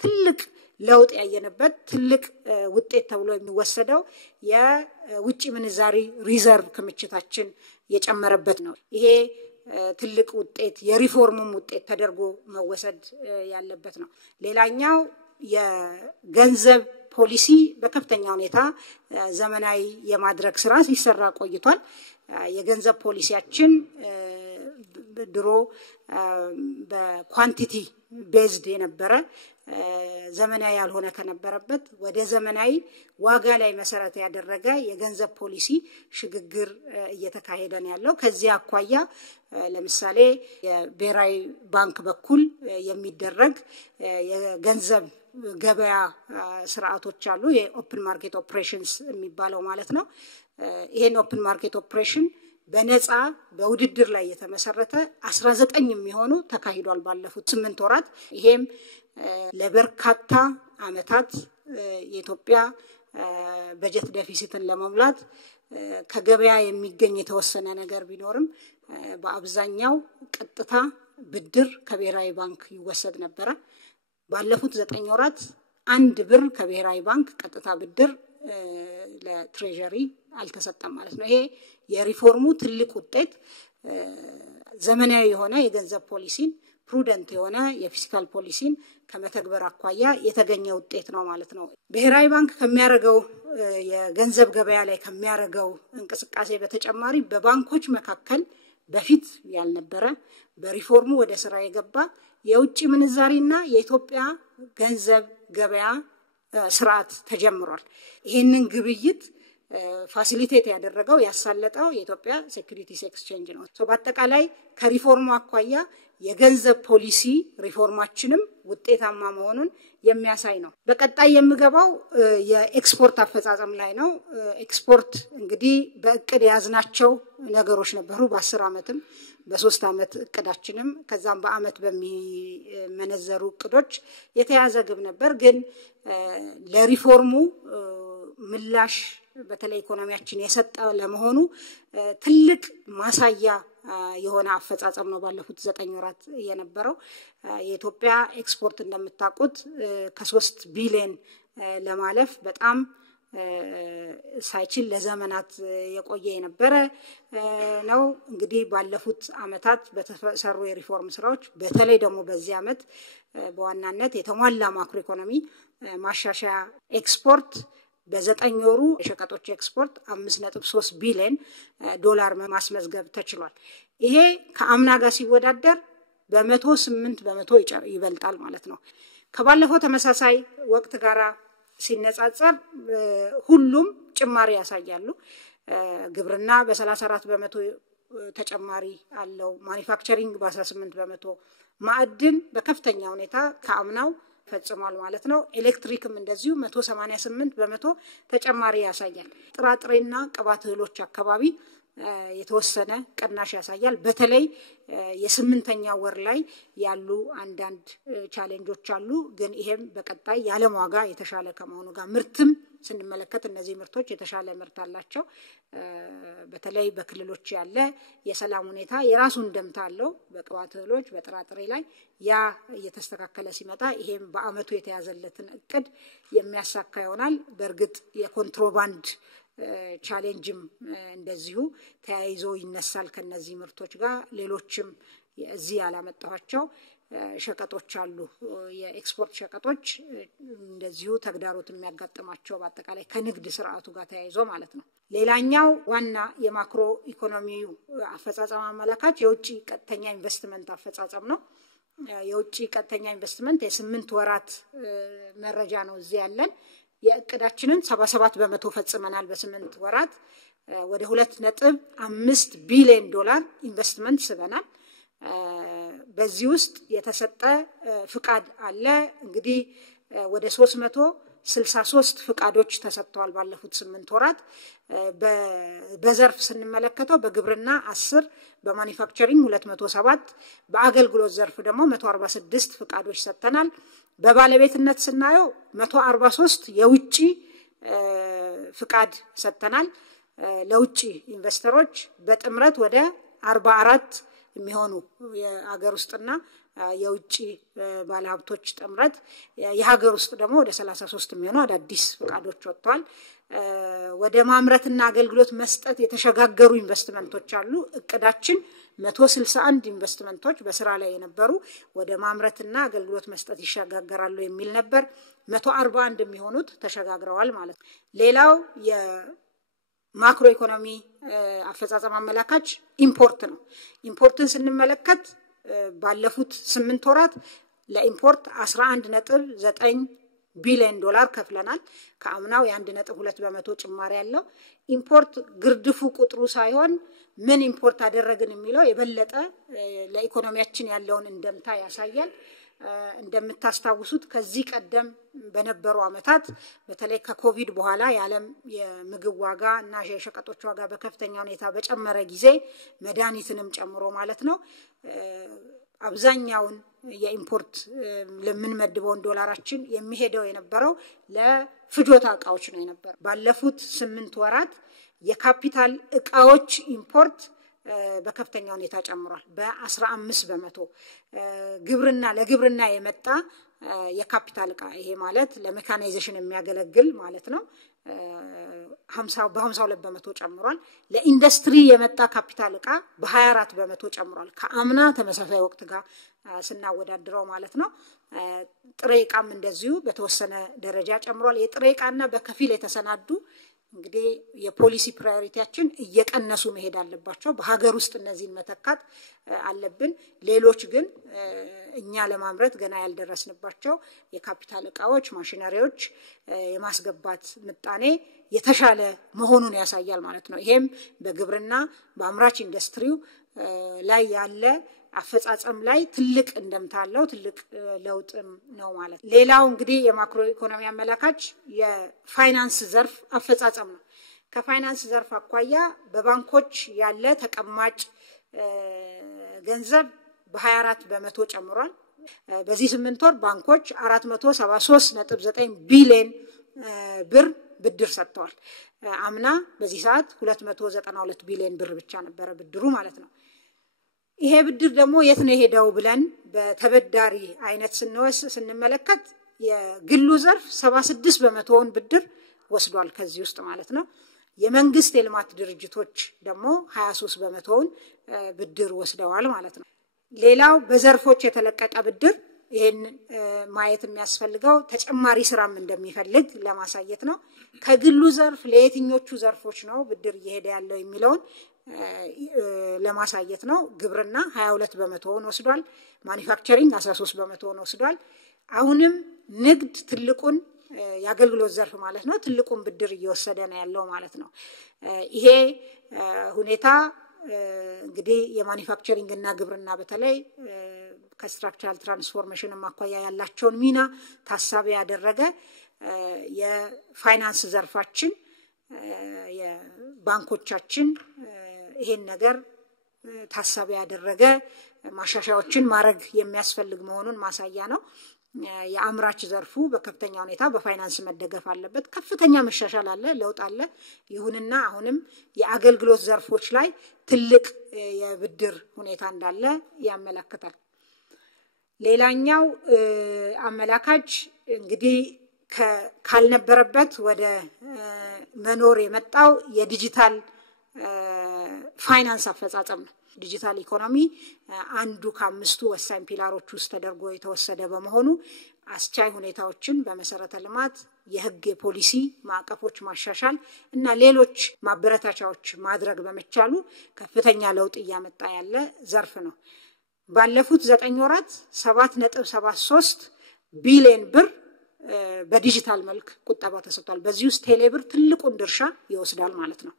ትልቅ ለውጥ ያየነበት ትልቅ ውጤት ተብሎ የሚወሰደው የውጪ ምንዛሪ ሪዘርቭ ክምችታችን የጨመረበት ነው ይሄ ትልቅ ውጤት የሪፎርሙም ውጤት ተደርጎ መወሰድ ያለበት ነው ሌላኛው የገንዘብ ፖሊሲ በከፍተኛ ሁኔታ ዘመናዊ የማድረግ ስራ ሲሰራ ቆይቷል የገንዘብ ፖሊሲያችን ድሮ በኳንቲቲ ቤዝድ የነበረ ዘመናዊ ያልሆነ ከነበረበት ወደ ዘመናዊ ዋጋ ላይ መሰረት ያደረገ የገንዘብ ፖሊሲ ሽግግር እየተካሄደ ነው ያለው ከዚህ አኳያ ለምሳሌ የብሔራዊ ባንክ በኩል የሚደረግ የገንዘብ ገበያ ስርዓቶች አሉ የኦፕን ማርኬት ኦፕሬሽንስ የሚባለው ማለት ነው ይሄን ኦፕን ማርኬት ኦፕሬሽን በነፃ በውድድር ላይ የተመሰረተ 19 የሚሆኑ ተካሂዷል ባለፉት 8 ወራት ይሄም ለበርካታ አመታት የኢትዮጵያ በጀት ዴፊሲትን ለመሙላት ከገበያ የሚገኝ የተወሰነ ነገር ቢኖርም በአብዛኛው ቀጥታ ብድር ከብሔራዊ ባንክ ይወሰድ ነበር ባለፉት 9 ወራት 1 ብር ከብሔራዊ ባንክ ቀጥታ ብድር ለትሬጀሪ አልተሰጠም ማለት ነው ይሄ የሪፎርሙ ትልቅ ውጤት ዘመናዊ የሆነ የገንዘብ ፖሊሲን ፕሩደንት የሆነ የፊስካል ፖሊሲን ከመተግበር አኳያ የተገኘ ውጤት ነው ማለት ነው ብሔራዊ ባንክ ከሚያረጋው የገንዘብ ገበያ ላይ ከሚያረጋው እንቅስቃሴ በተጨማሪ በባንኮች መካከል በፊት ያልነበረ በሪፎርሙ ወደ ስራ የገባ የውጪ ምንዛሪና የኢትዮጵያ ገንዘብ ገበያ ስርዓት ተጀምሯል ይሄንን ግብይት ፋሲሊቴት ያደረገው ያሳለጠው የኢትዮጵያ ሴኩሪቲስ ኤክስቼንጅ ነው በአጠቃላይ ከሪፎርሙ አኳያ የገንዘብ ፖሊሲ ሪፎርማችንም ውጤታማ መሆኑን የሚያሳይ ነው በቀጣይ የሚገባው የኤክስፖርት አፈጻጸም ላይ ነው ኤክስፖርት እንግዲህ በእቅድ ያዝናቸው ነገሮች ነበሩ በ10 አመትም በ3 አመት እቅዳችንም ከዛም በአመት በሚመነዘሩ እቅዶች የተያዘ ግብ ነበር ግን ለሪፎርሙ ምላሽ በተለይ ኢኮኖሚያችን የሰጠ ለመሆኑ ትልቅ ማሳያ የሆነ አፈጻጸም ነው ባለፉት 9 ወራት የነበረው የኢትዮጵያ ኤክስፖርት እንደምታውቁት ከ3 ቢሊዮን ለማለፍ በጣም ሳይችል ለዘመናት የቆየ የነበረ ነው እንግዲህ ባለፉት አመታት በተሰሩ የሪፎርም ስራዎች በተለይ ደግሞ በዚህ አመት በዋናነት የተሟላ ማክሮ ኢኮኖሚ ማሻሻያ ኤክስፖርት በ9 ወሩ የሸቀጦች ኤክስፖርት 5.3 ቢሊዮን ዶላር ማስመዝገብ ተችሏል ይሄ ከአምና ጋር ሲወዳደር በ108% ይበልጣል ማለት ነው ከባለፈው ተመሳሳይ ወቅት ጋራ ሲነጻጸር ሁሉም ጭማሪ ያሳያሉ ግብርና በ34% ተጨማሪ አለው ማኒፋክቸሪንግ በ18% ማዕድን በከፍተኛ ሁኔታ ከአምናው ፈጽሟል ማለት ነው ኤሌክትሪክም እንደዚሁ 188% ተጨማሪ ያሳያል ጥራጥሬና ቅባት እህሎች አካባቢ የተወሰነ ቅናሽ ያሳያል በተለይ የ8ኛ ወር ላይ ያሉ አንዳንድ ቻሌንጆች አሉ ግን ይሄም በቀጣይ ያለም ዋጋ የተሻለ ከመሆኑ ጋር ምርትም ስንመለከት እነዚህ ምርቶች የተሻለ ምርት አላቸው በተለይ በክልሎች ያለ የሰላም ሁኔታ የራሱን ደምታ አለው በቅባት እህሎች በጥራጥሬ ላይ ያ እየተስተካከለ ሲመጣ ይሄም በአመቱ የተያዘለትን እቅድ የሚያሳካ ይሆናል በርግጥ የኮንትሮባንድ ቻሌንጅም እንደዚሁ ተያይዞ ይነሳል ከነዚህ ምርቶች ጋር ሌሎችም እዚህ ያላመጣቸው ሸቀጦች አሉ የኤክስፖርት ሸቀጦች እንደዚሁ ተግዳሮት የሚያጋጥማቸው በአጠቃላይ ከንግድ ስርዓቱ ጋር ተያይዞ ማለት ነው ሌላኛው ዋና የማክሮ ኢኮኖሚው አፈጻጸም አመላካች የውጪ ቀጥተኛ ኢንቨስትመንት አፈጻጸም ነው የውጪ ቀጥተኛ ኢንቨስትመንት የ8 ወራት መረጃ ነው እዚህ ያለን የእቅዳችንን 77% ፈጽመናል በ8 ወራት ወደ 2.5 ቢሊዮን ዶላር ኢንቨስትመንት ስበናል በዚህ ውስጥ የተሰጠ ፍቃድ አለ እንግዲህ ወደ 63 ፍቃዶች ተሰጥተዋል ባለፉት 8 ወራት በዘርፍ ስንመለከተው በግብርና 10 በማኒፋክቸሪንግ 207 በአገልግሎት ዘርፍ ደግሞ 146 ፍቃዶች ሰጥተናል በባለቤትነት ስናየው 143 የውጪ ፍቃድ ሰጥተናል ለውጪ ኢንቨስተሮች በጥምረት ወደ 44 የሚሆኑ የሀገር ውስጥና የውጪ ባለሀብቶች ጥምረት የሀገር ውስጥ ደግሞ ወደ 33 የሚሆኑ አዳዲስ ፍቃዶች ወጥተዋል ወደ ማምረትና አገልግሎት መስጠት የተሸጋገሩ ኢንቨስትመንቶች አሉ እቅዳችን 161 ኢንቨስትመንቶች በስራ ላይ የነበሩ ወደ ማምረትና አገልግሎት መስጠት ይሻጋገራሉ የሚል ነበር 141 የሚሆኑት ተሸጋግረዋል ማለት ሌላው የማክሮ ኢኮኖሚ አፈጻጸም አመላካች ኢምፖርት ነው ኢምፖርትን ስንመለከት ባለፉት 8 ወራት ለኢምፖርት 11.9 ቢሊዮን ዶላር ከፍለናል ከአምናው የ1.2 በመቶ ጭማሪ ያለው ኢምፖርት ግርድፉ ቁጥሩ ሳይሆን ምን ኢምፖርት አደረግን የሚለው የበለጠ ለኢኮኖሚያችን ያለውን እንደምታ ያሳያል እንደምታስታውሱት ከዚህ ቀደም በነበሩ አመታት በተለይ ከኮቪድ በኋላ የዓለም የምግብ ዋጋ እና የሸቀጦች ዋጋ በከፍተኛ ሁኔታ በጨመረ ጊዜ መድኃኒትንም ጨምሮ ማለት ነው አብዛኛውን የኢምፖርት ለምንመድበው ዶላራችን የሚሄደው የነበረው ለፍጆታ እቃዎች ነው የነበረው ባለፉት 8 ወራት የካፒታል እቃዎች ኢምፖርት በከፍተኛ ሁኔታ ጨምሯል በ15 በመቶ ግብርና ለግብርና የመጣ የካፒታል እቃ ይሄ ማለት ለሜካናይዜሽን የሚያገለግል ማለት ነው 52 በመቶ ጨምሯል ለኢንዱስትሪ የመጣ ካፒታል እቃ በ24 በመቶ ጨምሯል ከአምና ተመሳሳይ ወቅት ጋር ስናወዳድረው ማለት ነው ጥሬ እቃም እንደዚሁ በተወሰነ ደረጃ ጨምሯል የጥሬ እቃና በከፊል የተሰናዱ እንግዲህ የፖሊሲ ፕራዮሪቲያችን እየቀነሱ መሄድ አለባቸው በሀገር ውስጥ እነዚህን መተካት አለብን ሌሎች ግን እኛ ለማምረት ገና ያልደረስንባቸው የካፒታል እቃዎች ማሽነሪዎች የማስገባት ምጣኔ የተሻለ መሆኑን ያሳያል ማለት ነው ይሄም በግብርና በአምራች ኢንዱስትሪው ላይ ያለ አፈጻጸም ላይ ትልቅ እንደምታለው ትልቅ ለውጥ ነው ማለት ሌላው እንግዲህ የማክሮ ኢኮኖሚ አመላካች የፋይናንስ ዘርፍ አፈጻጸም ነው ከፋይናንስ ዘርፍ አቋያ በባንኮች ያለ ተቀማጭ ገንዘብ በ24 በመቶ ጨምሯል በዚህ 8 ወር ባንኮች 473.9 ቢሊዮን ብር ብድር ሰጥተዋል አምና በዚህ ሰዓት 292 ቢሊዮን ብር ብቻ ነበር ብድሩ ማለት ነው ይሄ ብድር ደግሞ የት ነው ሄደው ብለን በተበዳሪ አይነት ስንመለከት የግሉ ዘርፍ 76 በመቶውን ብድር ወስዷል ከዚህ ውስጥ ማለት ነው የመንግስት የልማት ድርጅቶች ደግሞ 23 በመቶውን ብድር ወስደዋል ማለት ነው ሌላው በዘርፎች የተለቀቀ ብድር ይሄን ማየት የሚያስፈልገው ተጨማሪ ስራም እንደሚፈልግ ለማሳየት ነው ከግሉ ዘርፍ ለየትኞቹ ዘርፎች ነው ብድር እየሄደ ያለው የሚለውን ለማሳየት ነው ግብርና 22 በመቶውን ወስዷል ማኒፋክቸሪንግ 13 በመቶውን ወስዷል አሁንም ንግድ ትልቁን ያገልግሎት ዘርፍ ማለት ነው ትልቁን ብድር እየወሰደ ነው ያለው ማለት ነው ይሄ ሁኔታ እንግዲህ የማኒፋክቸሪንግ እና ግብርና በተለይ ከስትራክቸራል ትራንስፎርሜሽን ማቋያ ያላቸውን ሚና ታሳቢ ያደረገ የፋይናንስ ዘርፋችን የባንኮቻችን ይሄን ነገር ታሳቢ ያደረገ ማሻሻያዎችን ማድረግ የሚያስፈልግ መሆኑን ማሳያ ነው የአምራች ዘርፉ በከፍተኛ ሁኔታ በፋይናንስ መደገፍ አለበት ከፍተኛ መሻሻል አለ ለውጥ አለ ይሁንና አሁንም የአገልግሎት ዘርፎች ላይ ትልቅ የብድር ሁኔታ እንዳለ ያመለክታል ሌላኛው አመላካች እንግዲህ ካልነበረበት ወደ መኖር የመጣው የዲጂታል ፋይናንስ አፈጻጸም ነው ዲጂታል ኢኮኖሚ አንዱ ከአምስቱ ወሳኝ ፒላሮች ውስጥ ተደርጎ የተወሰደ በመሆኑ አስቻይ ሁኔታዎችን በመሰረተ ልማት የህግ የፖሊሲ ማዕቀፎች ማሻሻል እና ሌሎች ማበረታቻዎች ማድረግ በመቻሉ ከፍተኛ ለውጥ ያመጣ ያለ ዘርፍ ነው ባለፉት 9 ወራት 7.73 ቢሊዮን ብር በዲጂታል መልክ ቁጠባ ተሰጥቷል። በዚህ ውስጥ ቴሌብር ትልቁን ድርሻ ይወስዳል ማለት ነው።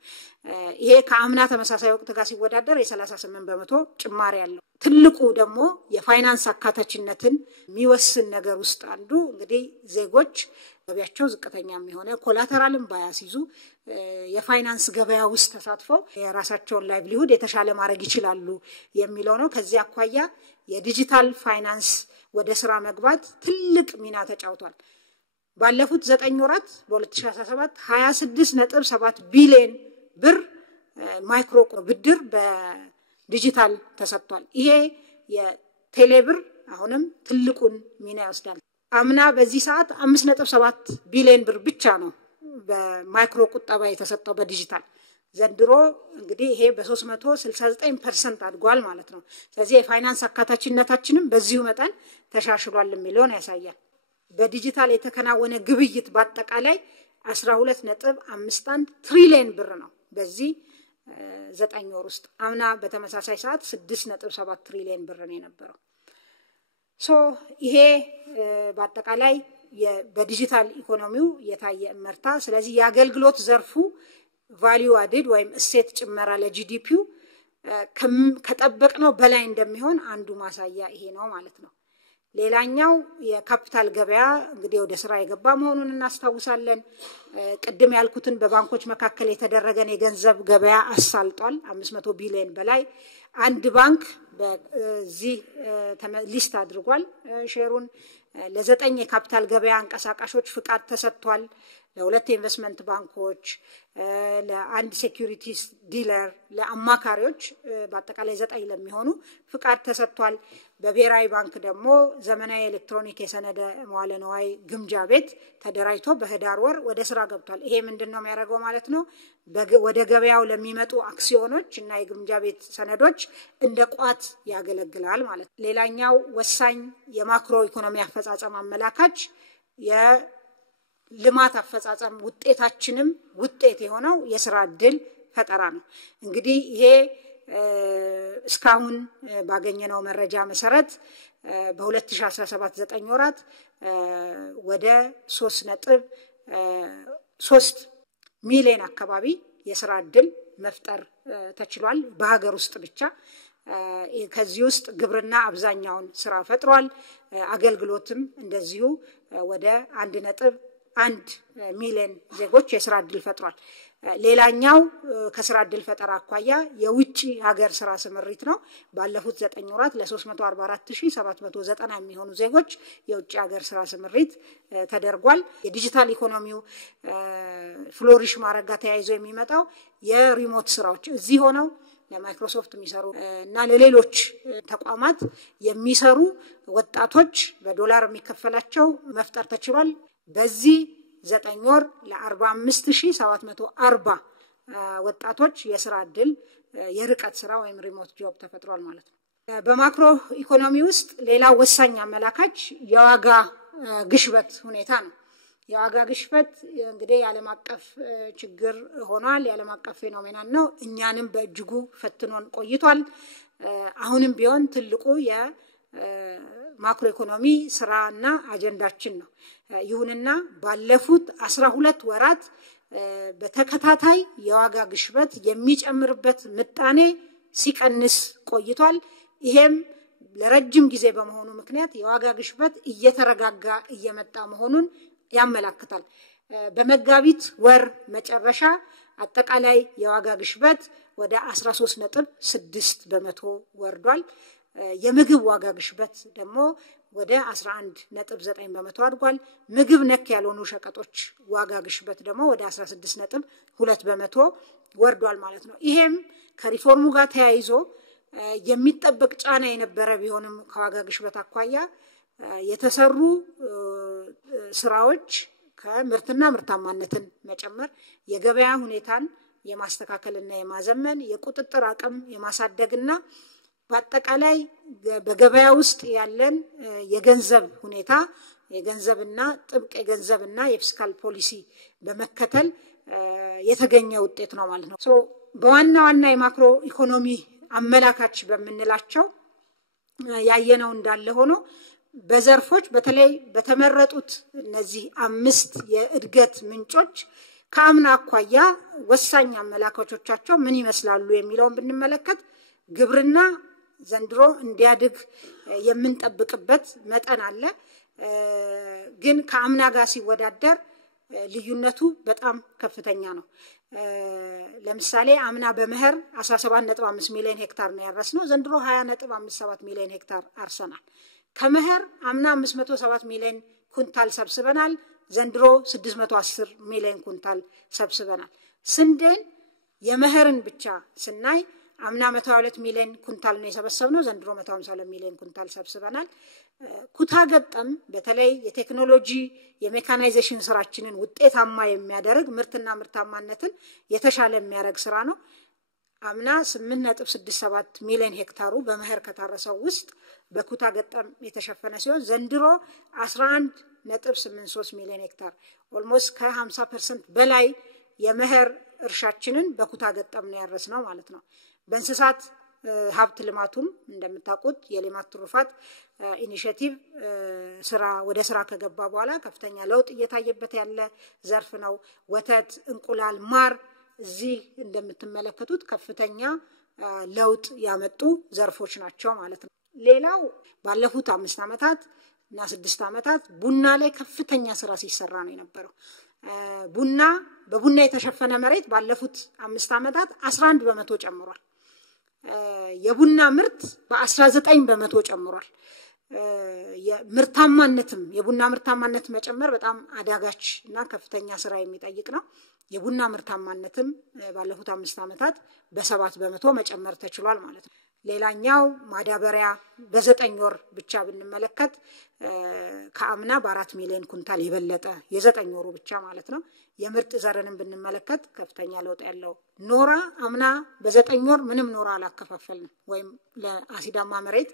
ይሄ ከአምና ተመሳሳይ ወቅት ጋር ሲወዳደር የ38% ጭማሪ ያለው ትልቁ ደግሞ የፋይናንስ አካታችነትን የሚወስን ነገር ውስጥ አንዱ እንግዲህ ዜጎች ገቢያቸው ዝቅተኛ የሚሆነ ኮላተራልን ባያስይዙ የፋይናንስ ገበያ ውስጥ ተሳትፈው የራሳቸውን ላይቭሊሁድ የተሻለ ማድረግ ይችላሉ የሚለው ነው። ከዚህ አኳያ የዲጂታል ፋይናንስ ወደ ስራ መግባት ትልቅ ሚና ተጫውቷል። ባለፉት 9 ወራት በ2017 26.7 ቢሊዮን ብር ማይክሮ ብድር በዲጂታል ተሰጥቷል። ይሄ የቴሌብር አሁንም ትልቁን ሚና ይወስዳል። አምና በዚህ ሰዓት 5.7 ቢሊዮን ብር ብቻ ነው በማይክሮ ቁጠባ የተሰጠው በዲጂታል። ዘንድሮ እንግዲህ ይሄ በ369% አድጓል ማለት ነው። ስለዚህ የፋይናንስ አካታችነታችንም በዚሁ መጠን ተሻሽሏል የሚለውን ያሳያል። በዲጂታል የተከናወነ ግብይት በአጠቃላይ 12.51 ትሪሊዮን ብር ነው በዚህ 9 ወር ውስጥ። አምና በተመሳሳይ ሰዓት 6.7 ትሪሊዮን ብር ነው የነበረው። ይሄ በአጠቃላይ በዲጂታል ኢኮኖሚው የታየ እመርታ። ስለዚህ የአገልግሎት ዘርፉ ቫልዩ አድድ ወይም እሴት ጭመራ ለጂዲፒው ከጠበቅነው በላይ እንደሚሆን አንዱ ማሳያ ይሄ ነው ማለት ነው። ሌላኛው የካፒታል ገበያ እንግዲህ ወደ ስራ የገባ መሆኑን እናስታውሳለን። ቅድም ያልኩትን በባንኮች መካከል የተደረገን የገንዘብ ገበያ አሳልጧል። 500 ቢሊዮን በላይ አንድ ባንክ በዚህ ሊስት አድርጓል ሼሩን። ለ9 የካፒታል ገበያ አንቀሳቃሾች ፍቃድ ተሰጥቷል። ለ2 ኢንቨስትመንት ባንኮች፣ ለአንድ ሴኩሪቲስ ዲለር፣ ለአማካሪዎች በአጠቃላይ 9 ለሚሆኑ ፍቃድ ተሰጥቷል። በብሔራዊ ባንክ ደግሞ ዘመናዊ ኤሌክትሮኒክ የሰነደ መዋለ ንዋይ ግምጃ ቤት ተደራጅቶ በህዳር ወር ወደ ስራ ገብቷል። ይሄ ምንድነው የሚያደርገው ማለት ነው? ወደ ገበያው ለሚመጡ አክሲዮኖች እና የግምጃ ቤት ሰነዶች እንደ ቋት ያገለግላል ማለት ነው። ሌላኛው ወሳኝ የማክሮ ኢኮኖሚ አፈጻጸም አመላካች የልማት አፈጻጸም ውጤታችንም ውጤት የሆነው የስራ ዕድል ፈጠራ ነው። እንግዲህ ይሄ እስካሁን ባገኘነው መረጃ መሰረት በ2017 9 ወራት ወደ 3.3 ሚሊዮን አካባቢ የስራ ዕድል መፍጠር ተችሏል በሀገር ውስጥ ብቻ። ከዚህ ውስጥ ግብርና አብዛኛውን ስራ ፈጥሯል። አገልግሎትም እንደዚሁ ወደ 1.1 ሚሊዮን ዜጎች የስራ ዕድል ፈጥሯል። ሌላኛው ከስራ ዕድል ፈጠራ አኳያ የውጪ ሀገር ስራ ስምሪት ነው። ባለፉት 9 ወራት ለ344790 የሚሆኑ ዜጎች የውጪ ሀገር ስራ ስምሪት ተደርጓል። የዲጂታል ኢኮኖሚው ፍሎሪሽ ማረጋ ተያይዞ የሚመጣው የሪሞት ስራዎች እዚህ ሆነው ለማይክሮሶፍት የሚሰሩ እና ለሌሎች ተቋማት የሚሰሩ ወጣቶች በዶላር የሚከፈላቸው መፍጠር ተችሏል። በዚህ 9 ወር ለ45740 ወጣቶች የስራ ዕድል የርቀት ስራ ወይም ሪሞት ጆብ ተፈጥሯል ማለት ነው። በማክሮ ኢኮኖሚ ውስጥ ሌላው ወሳኝ አመላካች የዋጋ ግሽበት ሁኔታ ነው። የዋጋ ግሽበት እንግዲህ የዓለም አቀፍ ችግር ሆኗል። የዓለም አቀፍ ፌኖሜናን ነው። እኛንም በእጅጉ ፈትኖን ቆይቷል። አሁንም ቢሆን ትልቁ የማክሮ ኢኮኖሚ ስራና አጀንዳችን ነው። ይሁንና ባለፉት 12 ወራት በተከታታይ የዋጋ ግሽበት የሚጨምርበት ምጣኔ ሲቀንስ ቆይቷል። ይሄም ለረጅም ጊዜ በመሆኑ ምክንያት የዋጋ ግሽበት እየተረጋጋ እየመጣ መሆኑን ያመላክታል። በመጋቢት ወር መጨረሻ አጠቃላይ የዋጋ ግሽበት ወደ 13.6% ወርዷል። የምግብ ዋጋ ግሽበት ደግሞ ወደ 11.9% አድጓል። ምግብ ነክ ያልሆኑ ሸቀጦች ዋጋ ግሽበት ደግሞ ወደ 16.2% ወርዷል ማለት ነው። ይሄም ከሪፎርሙ ጋር ተያይዞ የሚጠበቅ ጫና የነበረ ቢሆንም ከዋጋ ግሽበት አኳያ የተሰሩ ስራዎች ከምርትና ምርታማነትን መጨመር፣ የገበያ ሁኔታን የማስተካከልና የማዘመን፣ የቁጥጥር አቅም የማሳደግና በአጠቃላይ በገበያ ውስጥ ያለን የገንዘብ ሁኔታ የገንዘብና ጥብቅ የገንዘብና የፊስካል ፖሊሲ በመከተል የተገኘ ውጤት ነው ማለት ነው። በዋና ዋና የማክሮ ኢኮኖሚ አመላካች በመንላቸው ያየነው እንዳለ ሆኖ በዘርፎች በተለይ በተመረጡት እነዚህ 5 የእድገት ምንጮች ከአምና አኳያ ወሳኝ አመላካቾቻቸው ምን ይመስላሉ የሚለውን ብንመለከት ግብርና ዘንድሮ እንዲያድግ የምንጠብቅበት መጠን አለ ግን ከአምና ጋር ሲወዳደር ልዩነቱ በጣም ከፍተኛ ነው ለምሳሌ አምና በመኸር 17.5 ሚሊዮን ሄክታር ነው ያረስነው ዘንድሮ 20.57 ሚሊዮን ሄክታር አርሰናል ከመኸር አምና 507 ሚሊዮን ኩንታል ሰብስበናል ዘንድሮ 610 ሚሊዮን ኩንታል ሰብስበናል ስንዴን የመኸርን ብቻ ስናይ አምና 122 ሚሊዮን ኩንታል ነው የሰበሰብነው ዘንድሮ 152 ሚሊዮን ኩንታል ሰብስበናል ኩታ ገጠም በተለይ የቴክኖሎጂ የሜካናይዜሽን ስራችንን ውጤታማ የሚያደርግ ምርትና ምርታማነትን የተሻለ የሚያደርግ ስራ ነው አምና 8.67 ሚሊዮን ሄክታሩ በመኸር ከታረሰው ውስጥ በኩታ ገጠም የተሸፈነ ሲሆን ዘንድሮ 11.83 ሚሊዮን ሄክታር ኦልሞስት ከ50% በላይ የመኸር እርሻችንን በኩታ ገጠም ነው ያረስነው ማለት ነው በእንስሳት ሀብት ልማቱም እንደምታውቁት የልማት ትሩፋት ኢኒሺዬቲቭ ስራ ወደ ስራ ከገባ በኋላ ከፍተኛ ለውጥ እየታየበት ያለ ዘርፍ ነው ወተት እንቁላል ማር እዚህ እንደምትመለከቱት ከፍተኛ ለውጥ ያመጡ ዘርፎች ናቸው ማለት ነው ሌላው ባለፉት 5 አመታት እና 6 አመታት ቡና ላይ ከፍተኛ ስራ ሲሰራ ነው የነበረው ቡና በቡና የተሸፈነ መሬት ባለፉት 5 አመታት 11 በመቶ ጨምሯል የቡና ምርት በ19 በመቶ ጨምሯል የምርታማነትም የቡና ምርታማነት መጨመር በጣም አዳጋች እና ከፍተኛ ስራ የሚጠይቅ ነው የቡና ምርታማነትም ባለፉት 5 አመታት በ7 በመቶ መጨመር ተችሏል ማለት ነው ሌላኛው ማዳበሪያ በ9 ወር ብቻ ብንመለከት ከአምና በ4 ሚሊዮን ኩንታል የበለጠ የ9 ወሩ ብቻ ማለት ነው የምርጥ ዘርንም ብንመለከት ከፍተኛ ለውጥ ያለው ኖራ አምና በ9 ወር ምንም ኖራ አላከፋፈልንም ወይም ለአሲዳማ መሬት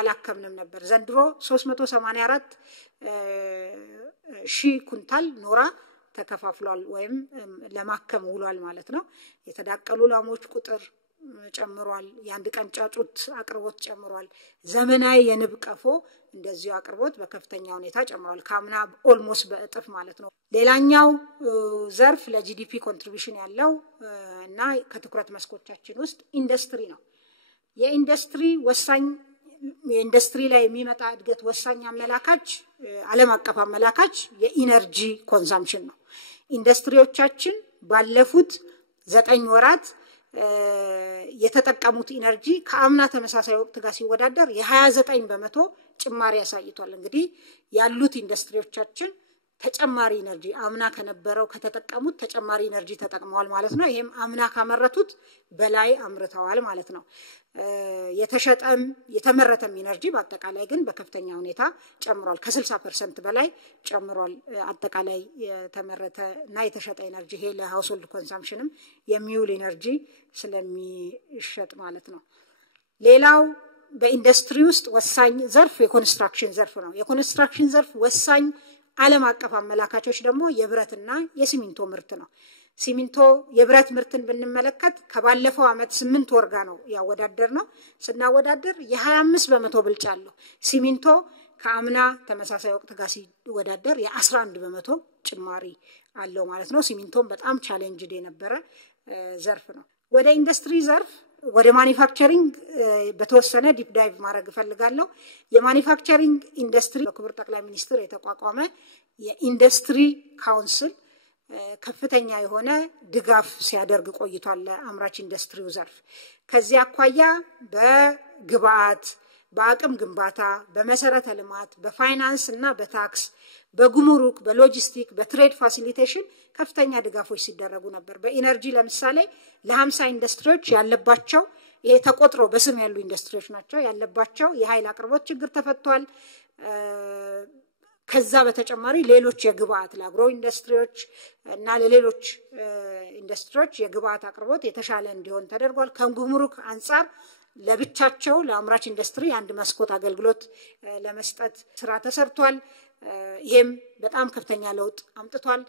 አላከምንም ነበር ዘንድሮ 384 ሺህ ኩንታል ኖራ ተከፋፍሏል ወይም ለማከም ውሏል ማለት ነው የተዳቀሉ ላሞች ቁጥር ጨምሯል ያንድ ቀን ጫጩት አቅርቦት ጨምሯል ዘመናዊ የንብ ቀፎ እንደዚሁ አቅርቦት በከፍተኛ ሁኔታ ጨምሯል ካምና ኦልሞስት በእጥፍ ማለት ነው ሌላኛው ዘርፍ ለጂዲፒ ኮንትሪቢዩሽን ያለው እና ከትኩረት መስኮቻችን ውስጥ ኢንዱስትሪ ነው የኢንዱስትሪ ወሳኝ የኢንዱስትሪ ላይ የሚመጣ እድገት ወሳኝ አመላካች ዓለም አቀፍ አመላካች የኢነርጂ ኮንሰምፕሽን ነው ኢንዱስትሪዎቻችን ባለፉት 9 ወራት የተጠቀሙት ኢነርጂ ከአምና ተመሳሳይ ወቅት ጋር ሲወዳደር የ29 በመቶ ጭማሪ ያሳይቷል እንግዲህ ያሉት ኢንዱስትሪዎቻችን ተጨማሪ ኢነርጂ አምና ከነበረው ከተጠቀሙት ተጨማሪ ኢነርጂ ተጠቅመዋል ማለት ነው ይሄም አምና ካመረቱት በላይ አምርተዋል ማለት ነው የተሸጠም የተመረተም ኢነርጂ በአጠቃላይ ግን በከፍተኛ ሁኔታ ጨምሯል ከ60% በላይ ጨምሯል አጠቃላይ የተመረተ እና የተሸጠ ኢነርጂ ይሄ ለሃውስሆልድ ኮንሰምፕሽንም የሚውል ኢነርጂ ስለሚሸጥ ማለት ነው ሌላው በኢንዱስትሪ ውስጥ ወሳኝ ዘርፍ የኮንስትራክሽን ዘርፍ ነው የኮንስትራክሽን ዘርፍ ወሳኝ ዓለም አቀፍ አመላካቾች ደግሞ የብረትና የሲሚንቶ ምርት ነው ሲሚንቶ የብረት ምርትን ብንመለከት ከባለፈው አመት 8 ወር ጋር ነው ያወዳደርነው ስናወዳደር የ25 በመቶ ብልጫ አለው ሲሚንቶ ከአምና ተመሳሳይ ወቅት ጋር ሲወዳደር የ11 በመቶ ጭማሪ አለው ማለት ነው ሲሚንቶም በጣም ቻሌንጅድ የነበረ ዘርፍ ነው ወደ ኢንዱስትሪ ዘርፍ ወደ ማኒፋክቸሪንግ በተወሰነ ዲፕ ዳይቭ ማድረግ ፈልጋለሁ የማኒፋክቸሪንግ ኢንዱስትሪ በክቡር ጠቅላይ ሚኒስትር የተቋቋመ የኢንዱስትሪ ካውንስል ከፍተኛ የሆነ ድጋፍ ሲያደርግ ቆይቷል ለአምራች ኢንዱስትሪው ዘርፍ ከዚህ አኳያ በግብአት በአቅም ግንባታ በመሰረተ ልማት በፋይናንስ እና በታክስ በጉምሩክ በሎጂስቲክ በትሬድ ፋሲሊቴሽን ከፍተኛ ድጋፎች ሲደረጉ ነበር በኢነርጂ ለምሳሌ ለ50 ኢንዱስትሪዎች ያለባቸው ይሄ ተቆጥሮ በስም ያሉ ኢንዱስትሪዎች ናቸው ያለባቸው የኃይል አቅርቦት ችግር ተፈቷል ከዛ በተጨማሪ ሌሎች የግብአት ለአግሮ ኢንዱስትሪዎች እና ለሌሎች ኢንዱስትሪዎች የግብአት አቅርቦት የተሻለ እንዲሆን ተደርጓል ከጉምሩክ አንፃር ለብቻቸው ለአምራች ኢንዱስትሪ አንድ መስኮት አገልግሎት ለመስጠት ስራ ተሰርቷል ይሄም በጣም ከፍተኛ ለውጥ አምጥቷል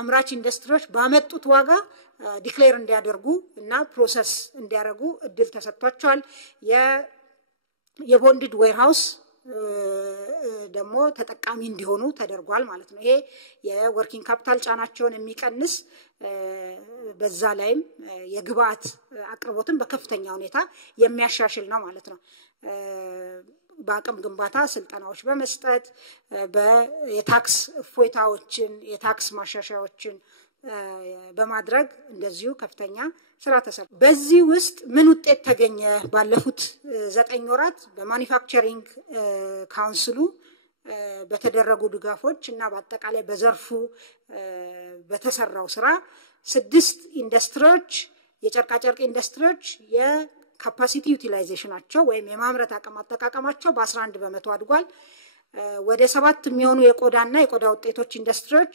አምራች ኢንዱስትሪዎች ባመጡት ዋጋ ዲክሌር እንዲያደርጉ እና ፕሮሰስ እንዲያደርጉ እድል ተሰጥቷቸዋል የቦንድድ ዌርሃውስ ደግሞ ተጠቃሚ እንዲሆኑ ተደርጓል ማለት ነው። ይሄ የወርኪንግ ካፒታል ጫናቸውን የሚቀንስ በዛ ላይም የግብአት አቅርቦትን በከፍተኛ ሁኔታ የሚያሻሽል ነው ማለት ነው። በአቅም ግንባታ ስልጠናዎች በመስጠት የታክስ እፎይታዎችን የታክስ ማሻሻያዎችን በማድረግ እንደዚሁ ከፍተኛ ስራ ተሰርቷል። በዚህ ውስጥ ምን ውጤት ተገኘ? ባለፉት 9 ወራት በማኒፋክቸሪንግ ካውንስሉ በተደረጉ ድጋፎች እና በአጠቃላይ በዘርፉ በተሰራው ስራ 6 ኢንዱስትሪዎች የጨርቃ ጨርቅ ኢንዱስትሪዎች የካፓሲቲ ዩቲላይዜሽናቸው ወይም የማምረት አቅም አጠቃቀማቸው በ11 በመቶ አድጓል። ወደ 7 የሚሆኑ የቆዳና የቆዳ ውጤቶች ኢንዱስትሪዎች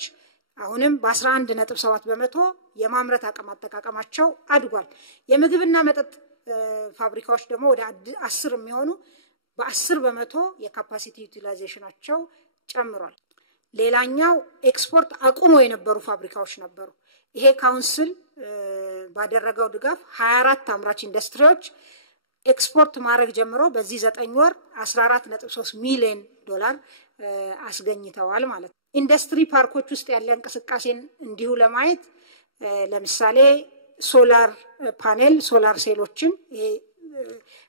አሁንም በ11.7 በመቶ የማምረት አቅም አጠቃቀማቸው አድጓል። የምግብና መጠጥ ፋብሪካዎች ደግሞ ወደ 10 የሚሆኑ በ10 በመቶ የካፓሲቲ ዩቲላይዜሽናቸው ጨምሯል። ሌላኛው ኤክስፖርት አቁሞ የነበሩ ፋብሪካዎች ነበሩ። ይሄ ካውንስል ባደረገው ድጋፍ 24 አምራች ኢንዱስትሪዎች ኤክስፖርት ማድረግ ጀምሮ በዚህ 9 ወር 14.3 ሚሊዮን ዶላር አስገኝተዋል ማለት ነው። ኢንዱስትሪ ፓርኮች ውስጥ ያለ እንቅስቃሴን እንዲሁ ለማየት ለምሳሌ ሶላር ፓኔል ሶላር ሴሎችን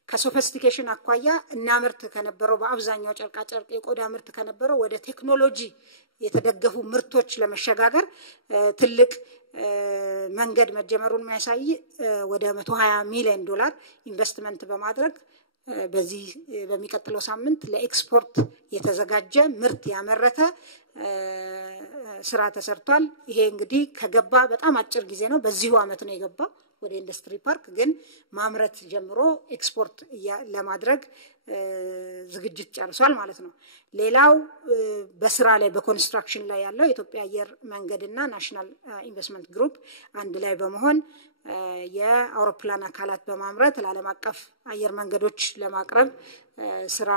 ከሶፊስቲኬሽን አኳያ እናምርት ከነበረው በአብዛኛው ጨርቃ ጨርቅ የቆዳ ምርት ከነበረው ወደ ቴክኖሎጂ የተደገፉ ምርቶች ለመሸጋገር ትልቅ መንገድ መጀመሩን የሚያሳይ ወደ 120 ሚሊዮን ዶላር ኢንቨስትመንት በማድረግ በዚህ በሚቀጥለው ሳምንት ለኤክስፖርት የተዘጋጀ ምርት ያመረተ ስራ ተሰርቷል። ይሄ እንግዲህ ከገባ በጣም አጭር ጊዜ ነው። በዚሁ አመት ነው የገባው ወደ ኢንዱስትሪ ፓርክ፣ ግን ማምረት ጀምሮ ኤክስፖርት ለማድረግ ዝግጅት ጨርሷል ማለት ነው። ሌላው በስራ ላይ በኮንስትራክሽን ላይ ያለው የኢትዮጵያ አየር መንገድና ናሽናል ኢንቨስትመንት ግሩፕ አንድ ላይ በመሆን የአውሮፕላን አካላት በማምረት ለዓለም አቀፍ አየር መንገዶች ለማቅረብ ስራ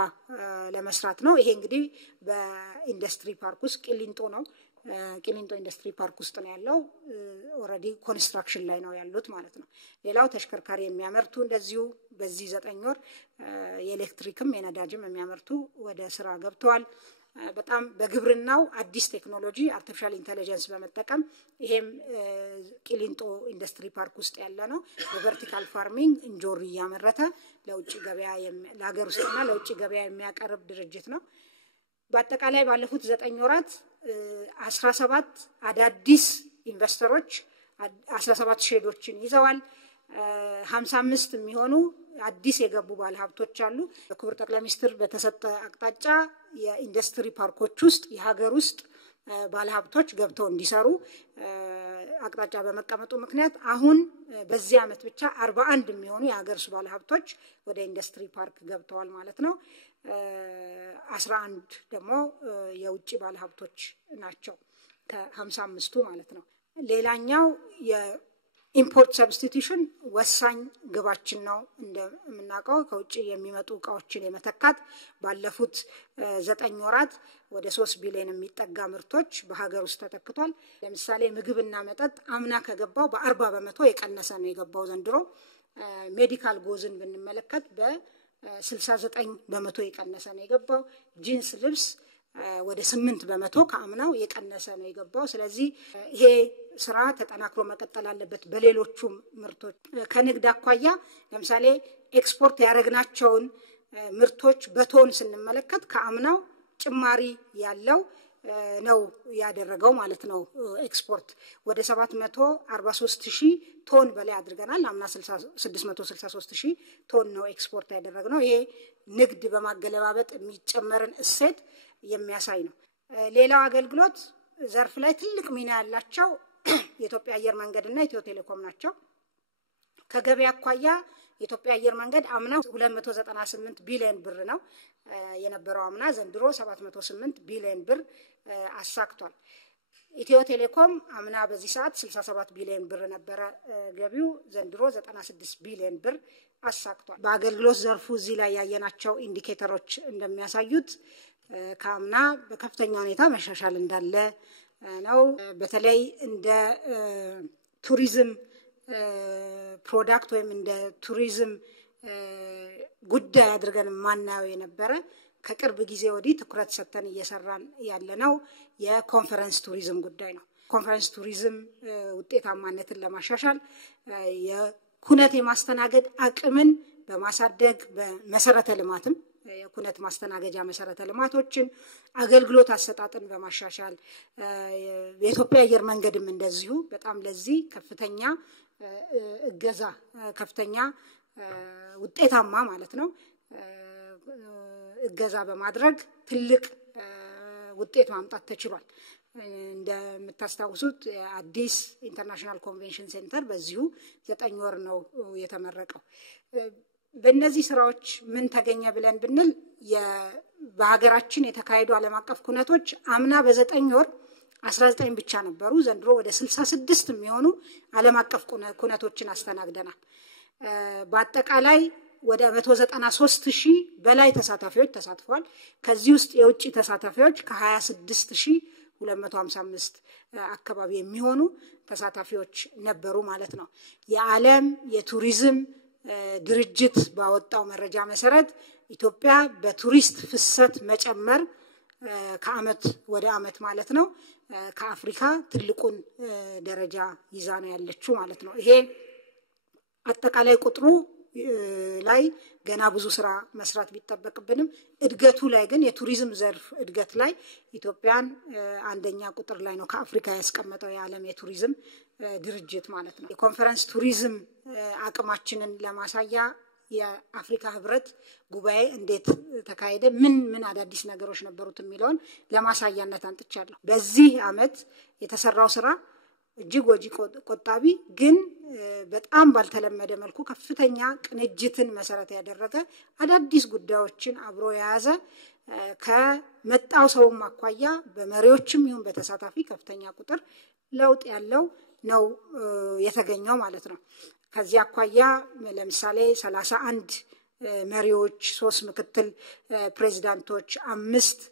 ለመስራት ነው። ይሄ እንግዲህ በኢንዱስትሪ ፓርክ ውስጥ ቂሊንጦ ነው። ቂሊንጦ ኢንዱስትሪ ፓርክ ውስጥ ነው ያለው። ኦሬዲ ኮንስትራክሽን ላይ ነው ያሉት ማለት ነው። ሌላው ተሽከርካሪ የሚያመርቱ እንደዚሁ በዚህ 9 ወር የኤሌክትሪክም የነዳጅም የሚያመርቱ ወደ ስራ ገብተዋል። በጣም በግብርናው አዲስ ቴክኖሎጂ አርቲፊሻል ኢንተለጀንስ በመጠቀም ይሄም ቂሊንጦ ኢንዱስትሪ ፓርክ ውስጥ ያለ ነው። በቨርቲካል ፋርሚንግ እንጆሪ ያመረተ ለውጭ ገበያ ለሀገር ውስጥና ለውጭ ገበያ የሚያቀርብ ድርጅት ነው። በአጠቃላይ ባለፉት 9 ወራት 17 አዳዲስ ኢንቨስተሮች 17 ሼዶችን ይዘዋል። 55 የሚሆኑ አዲስ የገቡ ባለሀብቶች አሉ። በክቡር ጠቅላይ ሚኒስትር በተሰጠ አቅጣጫ የኢንዱስትሪ ፓርኮች ውስጥ የሀገር ውስጥ ባለሀብቶች ገብተው እንዲሰሩ አቅጣጫ በመቀመጡ ምክንያት አሁን በዚህ አመት ብቻ 41 የሚሆኑ የሀገር ውስጥ ባለሀብቶች ወደ ኢንዱስትሪ ፓርክ ገብተዋል ማለት ነው። 11 ደግሞ የውጭ ባለሀብቶች ናቸው ከ55ቱ ማለት ነው። ሌላኛው የኢምፖርት ሰብስቲቱሽን ወሳኝ ግባችን ነው። እንደምናውቀው ከውጭ የሚመጡ እቃዎችን የመተካት ባለፉት 9 ወራት ወደ 3 ቢሊዮን የሚጠጋ ምርቶች በሀገር ውስጥ ተተክቷል። ለምሳሌ ምግብና መጠጥ አምና ከገባው በ40 በመቶ የቀነሰ ነው የገባው ዘንድሮ። ሜዲካል ጎዝን ብንመለከት በ69 በመቶ የቀነሰ ነው የገባው። ጂንስ ልብስ ወደ 8 በመቶ ከአምናው የቀነሰ ነው የገባው። ስለዚህ ይሄ ስራ ተጠናክሮ መቀጠል አለበት። በሌሎቹም ምርቶች ከንግድ አኳያ ለምሳሌ ኤክስፖርት ያደረግናቸውን ምርቶች በቶን ስንመለከት ከአምናው ጭማሪ ያለው ነው ያደረገው ማለት ነው። ኤክስፖርት ወደ 743,000 ቶን በላይ አድርገናል። አምና 663,000 ቶን ነው ኤክስፖርት ያደረግነው። ይሄ ንግድ በማገለባበጥ የሚጨመርን እሴት የሚያሳይ ነው። ሌላው አገልግሎት ዘርፍ ላይ ትልቅ ሚና ያላቸው የኢትዮጵያ አየር መንገድና ኢትዮ ቴሌኮም ናቸው። ከገበያ አኳያ የኢትዮጵያ አየር መንገድ አምና 298 ቢሊዮን ብር ነው የነበረው። አምና ዘንድሮ 708 ቢሊዮን ብር አሳክቷል። ኢትዮ ቴሌኮም አምና በዚህ ሰዓት 67 ቢሊዮን ብር ነበረ ገቢው፣ ዘንድሮ 96 ቢሊዮን ብር አሳክቷል። በአገልግሎት ዘርፉ እዚህ ላይ ያየናቸው ኢንዲኬተሮች እንደሚያሳዩት ከአምና በከፍተኛ ሁኔታ መሻሻል እንዳለ ነው። በተለይ እንደ ቱሪዝም ፕሮዳክት ወይም እንደ ቱሪዝም ጉዳይ አድርገን ማናየው የነበረ ከቅርብ ጊዜ ወዲህ ትኩረት ሰጥተን እየሰራን ያለነው የኮንፈረንስ ቱሪዝም ጉዳይ ነው። ኮንፈረንስ ቱሪዝም ውጤታማነትን ለማሻሻል የኩነት የማስተናገድ አቅምን በማሳደግ በመሰረተ ልማትም የኩነት ማስተናገጃ መሰረተ ልማቶችን አገልግሎት አሰጣጥን በማሻሻል የኢትዮጵያ አየር መንገድም እንደዚሁ በጣም ለዚህ ከፍተኛ እገዛ ከፍተኛ ውጤታማ ማለት ነው እገዛ በማድረግ ትልቅ ውጤት ማምጣት ተችሏል። እንደምታስታውሱት አዲስ ኢንተርናሽናል ኮንቬንሽን ሴንተር በዚሁ 9 ወር ነው የተመረቀው። በእነዚህ ስራዎች ምን ተገኘ ብለን ብንል በሀገራችን የተካሄዱ ዓለም አቀፍ ኩነቶች አምና በ9 ወር 19 ብቻ ነበሩ። ዘንድሮ ወደ 66 የሚሆኑ ዓለም አቀፍ ኩነቶችን አስተናግደናል። በአጠቃላይ ወደ 193,000 በላይ ተሳታፊዎች ተሳትፈዋል። ከዚህ ውስጥ የውጭ ተሳታፊዎች ከ26,255 አካባቢ የሚሆኑ ተሳታፊዎች ነበሩ ማለት ነው። የዓለም የቱሪዝም ድርጅት ባወጣው መረጃ መሰረት ኢትዮጵያ በቱሪስት ፍሰት መጨመር ከአመት ወደ አመት ማለት ነው ከአፍሪካ ትልቁን ደረጃ ይዛ ነው ያለችው ማለት ነው። ይሄ አጠቃላይ ቁጥሩ ላይ ገና ብዙ ስራ መስራት ቢጠበቅብንም እድገቱ ላይ ግን የቱሪዝም ዘርፍ እድገት ላይ ኢትዮጵያን አንደኛ ቁጥር ላይ ነው ከአፍሪካ ያስቀመጠው የዓለም የቱሪዝም ድርጅት ማለት ነው። የኮንፈረንስ ቱሪዝም አቅማችንን ለማሳያ የአፍሪካ ህብረት ጉባኤ እንዴት ተካሄደ ምን አዳዲስ ነገሮች ነበሩት የሚለውን ለማሳያነት አንጥቻለሁ። በዚህ አመት የተሰራው ስራ እጅግ ወጪ ቆጣቢ ግን በጣም ባልተለመደ መልኩ ከፍተኛ ቅንጅትን መሰረት ያደረገ አዳዲስ ጉዳዮችን አብሮ የያዘ ከመጣው ሰውም አኳያ በመሪዎችም ይሁን በተሳታፊ ከፍተኛ ቁጥር ለውጥ ያለው ነው የተገኘው ማለት ነው። ከዚህ አኳያ ለምሳሌ 31 መሪዎች 3 ምክትል ፕሬዝዳንቶች 5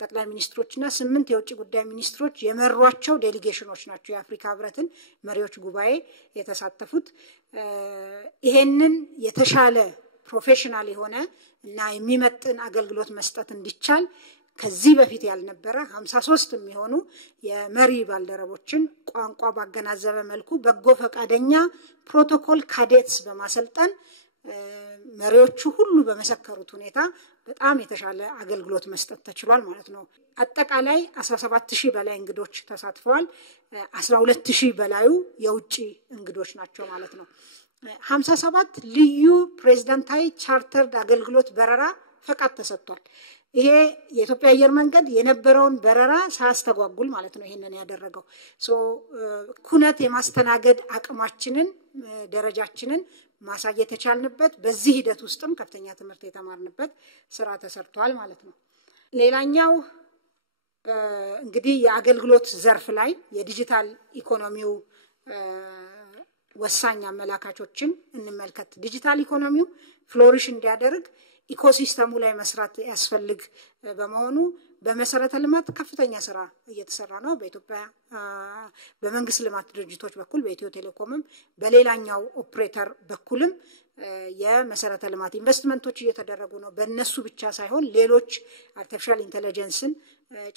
ጠቅላይ ሚኒስትሮችና 8 የውጭ ጉዳይ ሚኒስትሮች የመሯቸው ዴሊጌሽኖች ናቸው የአፍሪካ ህብረትን መሪዎች ጉባኤ የተሳተፉት። ይሄንን የተሻለ ፕሮፌሽናል የሆነ እና የሚመጥን አገልግሎት መስጠት እንዲቻል ከዚህ በፊት ያልነበረ 53 የሚሆኑ የመሪ ባልደረቦችን ቋንቋ ባገናዘበ መልኩ በጎ ፈቃደኛ ፕሮቶኮል ካዴትስ በማሰልጠን መሪዎቹ ሁሉ በመሰከሩት ሁኔታ በጣም የተሻለ አገልግሎት መስጠት ተችሏል ማለት ነው። አጠቃላይ 17,000 በላይ እንግዶች ተሳትፈዋል። 12,000 በላዩ የውጭ እንግዶች ናቸው ማለት ነው። 57 ልዩ ፕሬዝዳንታዊ ቻርተርድ አገልግሎት በረራ ፈቃድ ተሰጥቷል። ይሄ የኢትዮጵያ አየር መንገድ የነበረውን በረራ ሳያስተጓጉል ማለት ነው ይሄንን ያደረገው። ኩነት የማስተናገድ አቅማችንን ደረጃችንን ማሳየት የቻልንበት በዚህ ሂደት ውስጥም ከፍተኛ ትምህርት የተማርንበት ስራ ተሰርቷል ማለት ነው። ሌላኛው እንግዲህ የአገልግሎት ዘርፍ ላይ የዲጂታል ኢኮኖሚው ወሳኝ አመላካቾችን እንመልከት። ዲጂታል ኢኮኖሚው ፍሎሪሽ እንዲያደርግ ኢኮሲስተሙ ላይ መስራት ያስፈልግ በመሆኑ በመሰረተ ልማት ከፍተኛ ስራ እየተሰራ ነው። በኢትዮጵያ በመንግስት ልማት ድርጅቶች በኩል በኢትዮ ቴሌኮምም በሌላኛው ኦፕሬተር በኩልም የመሰረተ ልማት ኢንቨስትመንቶች እየተደረጉ ነው። በእነሱ ብቻ ሳይሆን ሌሎች አርቲፊሻል ኢንተለጀንስን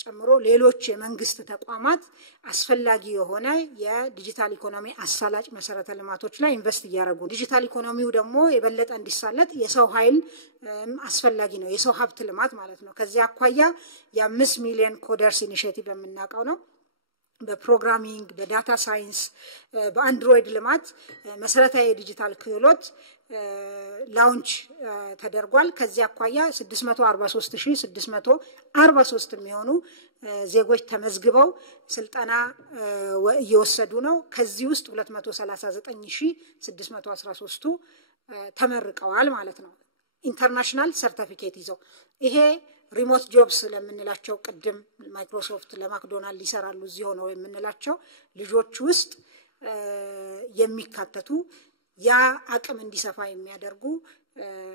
ጨምሮ ሌሎች የመንግስት ተቋማት አስፈላጊ የሆነ የዲጂታል ኢኮኖሚ አሳላጭ መሰረተ ልማቶች ላይ ኢንቨስት እያደረጉ ዲጂታል ኢኮኖሚው ደግሞ የበለጠ እንዲሳለጥ የሰው ኃይል አስፈላጊ ነው፣ የሰው ሀብት ልማት ማለት ነው። ከዚህ አኳያ የ5 ሚሊዮን ኮደርስ ኢኒሼቲቭ የምናውቀው ነው። በፕሮግራሚንግ በዳታ ሳይንስ በአንድሮይድ ልማት መሰረታዊ የዲጂታል ክህሎት ላውንች ተደርጓል። ከዚህ አኳያ 643,643 የሚሆኑ ዜጎች ተመዝግበው ስልጠና እየወሰዱ ነው። ከዚህ ውስጥ 239,613ቱ ተመርቀዋል ማለት ነው ኢንተርናሽናል ሰርቲፊኬት ይዘው። ይሄ ሪሞት ጆብስ ለምንላቸው ቅድም ማይክሮሶፍት ለማክዶናልድ ይሰራሉ እዚህ ሆነው የምንላቸው ልጆች ውስጥ የሚካተቱ ያ አቅም እንዲሰፋ የሚያደርጉ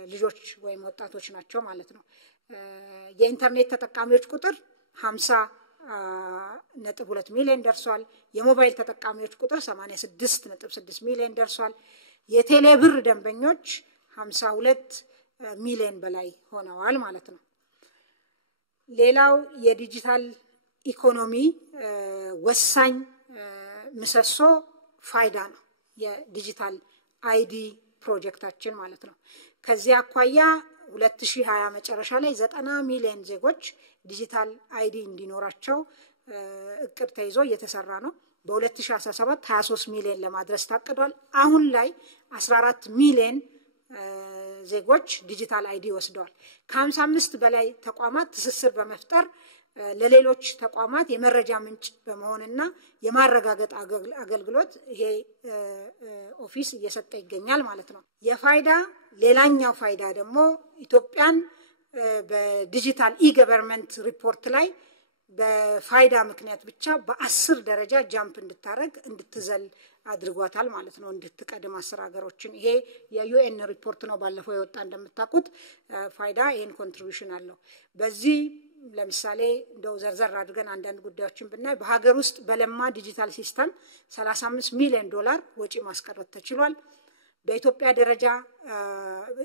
ልጆች ወይም ወጣቶች ናቸው ማለት ነው። የኢንተርኔት ተጠቃሚዎች ቁጥር 50.2 ሚሊዮን ደርሷል። የሞባይል ተጠቃሚዎች ቁጥር 86.6 ሚሊዮን ደርሷል። የቴሌብር ደንበኞች 52 ሚሊዮን በላይ ሆነዋል ማለት ነው። ሌላው የዲጂታል ኢኮኖሚ ወሳኝ ምሰሶ ፋይዳ ነው የዲጂታል አይዲ ፕሮጀክታችን ማለት ነው። ከዚያ አኳያ 2020 መጨረሻ ላይ 90 ሚሊዮን ዜጎች ዲጂታል አይዲ እንዲኖራቸው እቅድ ተይዞ እየተሰራ ነው። በ2017 23 ሚሊዮን ለማድረስ ታቅዷል። አሁን ላይ 14 ሚሊዮን ዜጎች ዲጂታል አይዲ ወስደዋል። ከ55 በላይ ተቋማት ትስስር በመፍጠር ለሌሎች ተቋማት የመረጃ ምንጭ በመሆንና የማረጋገጥ አገልግሎት ይሄ ኦፊስ እየሰጠ ይገኛል ማለት ነው። የፋይዳ ሌላኛው ፋይዳ ደግሞ ኢትዮጵያን በዲጂታል ኢገቨርንመንት ሪፖርት ላይ በፋይዳ ምክንያት ብቻ በ10 ደረጃ ጃምፕ እንድትዘል አድርጓታል ማለት ነው። እንድትቀድም 10 ሀገሮችን ይሄ የዩኤን ሪፖርት ነው ባለፈው የወጣ እንደምታውቁት። ፋይዳ ይሄን ኮንትሪቢዩሽን አለው። በዚህ ለምሳሌ እንደው ዘርዘር አድርገን አንዳንድ ጉዳዮችን ብናይ በሀገር ውስጥ በለማ ዲጂታል ሲስተም 35 ሚሊዮን ዶላር ወጪ ማስቀረት ተችሏል። በኢትዮጵያ ደረጃ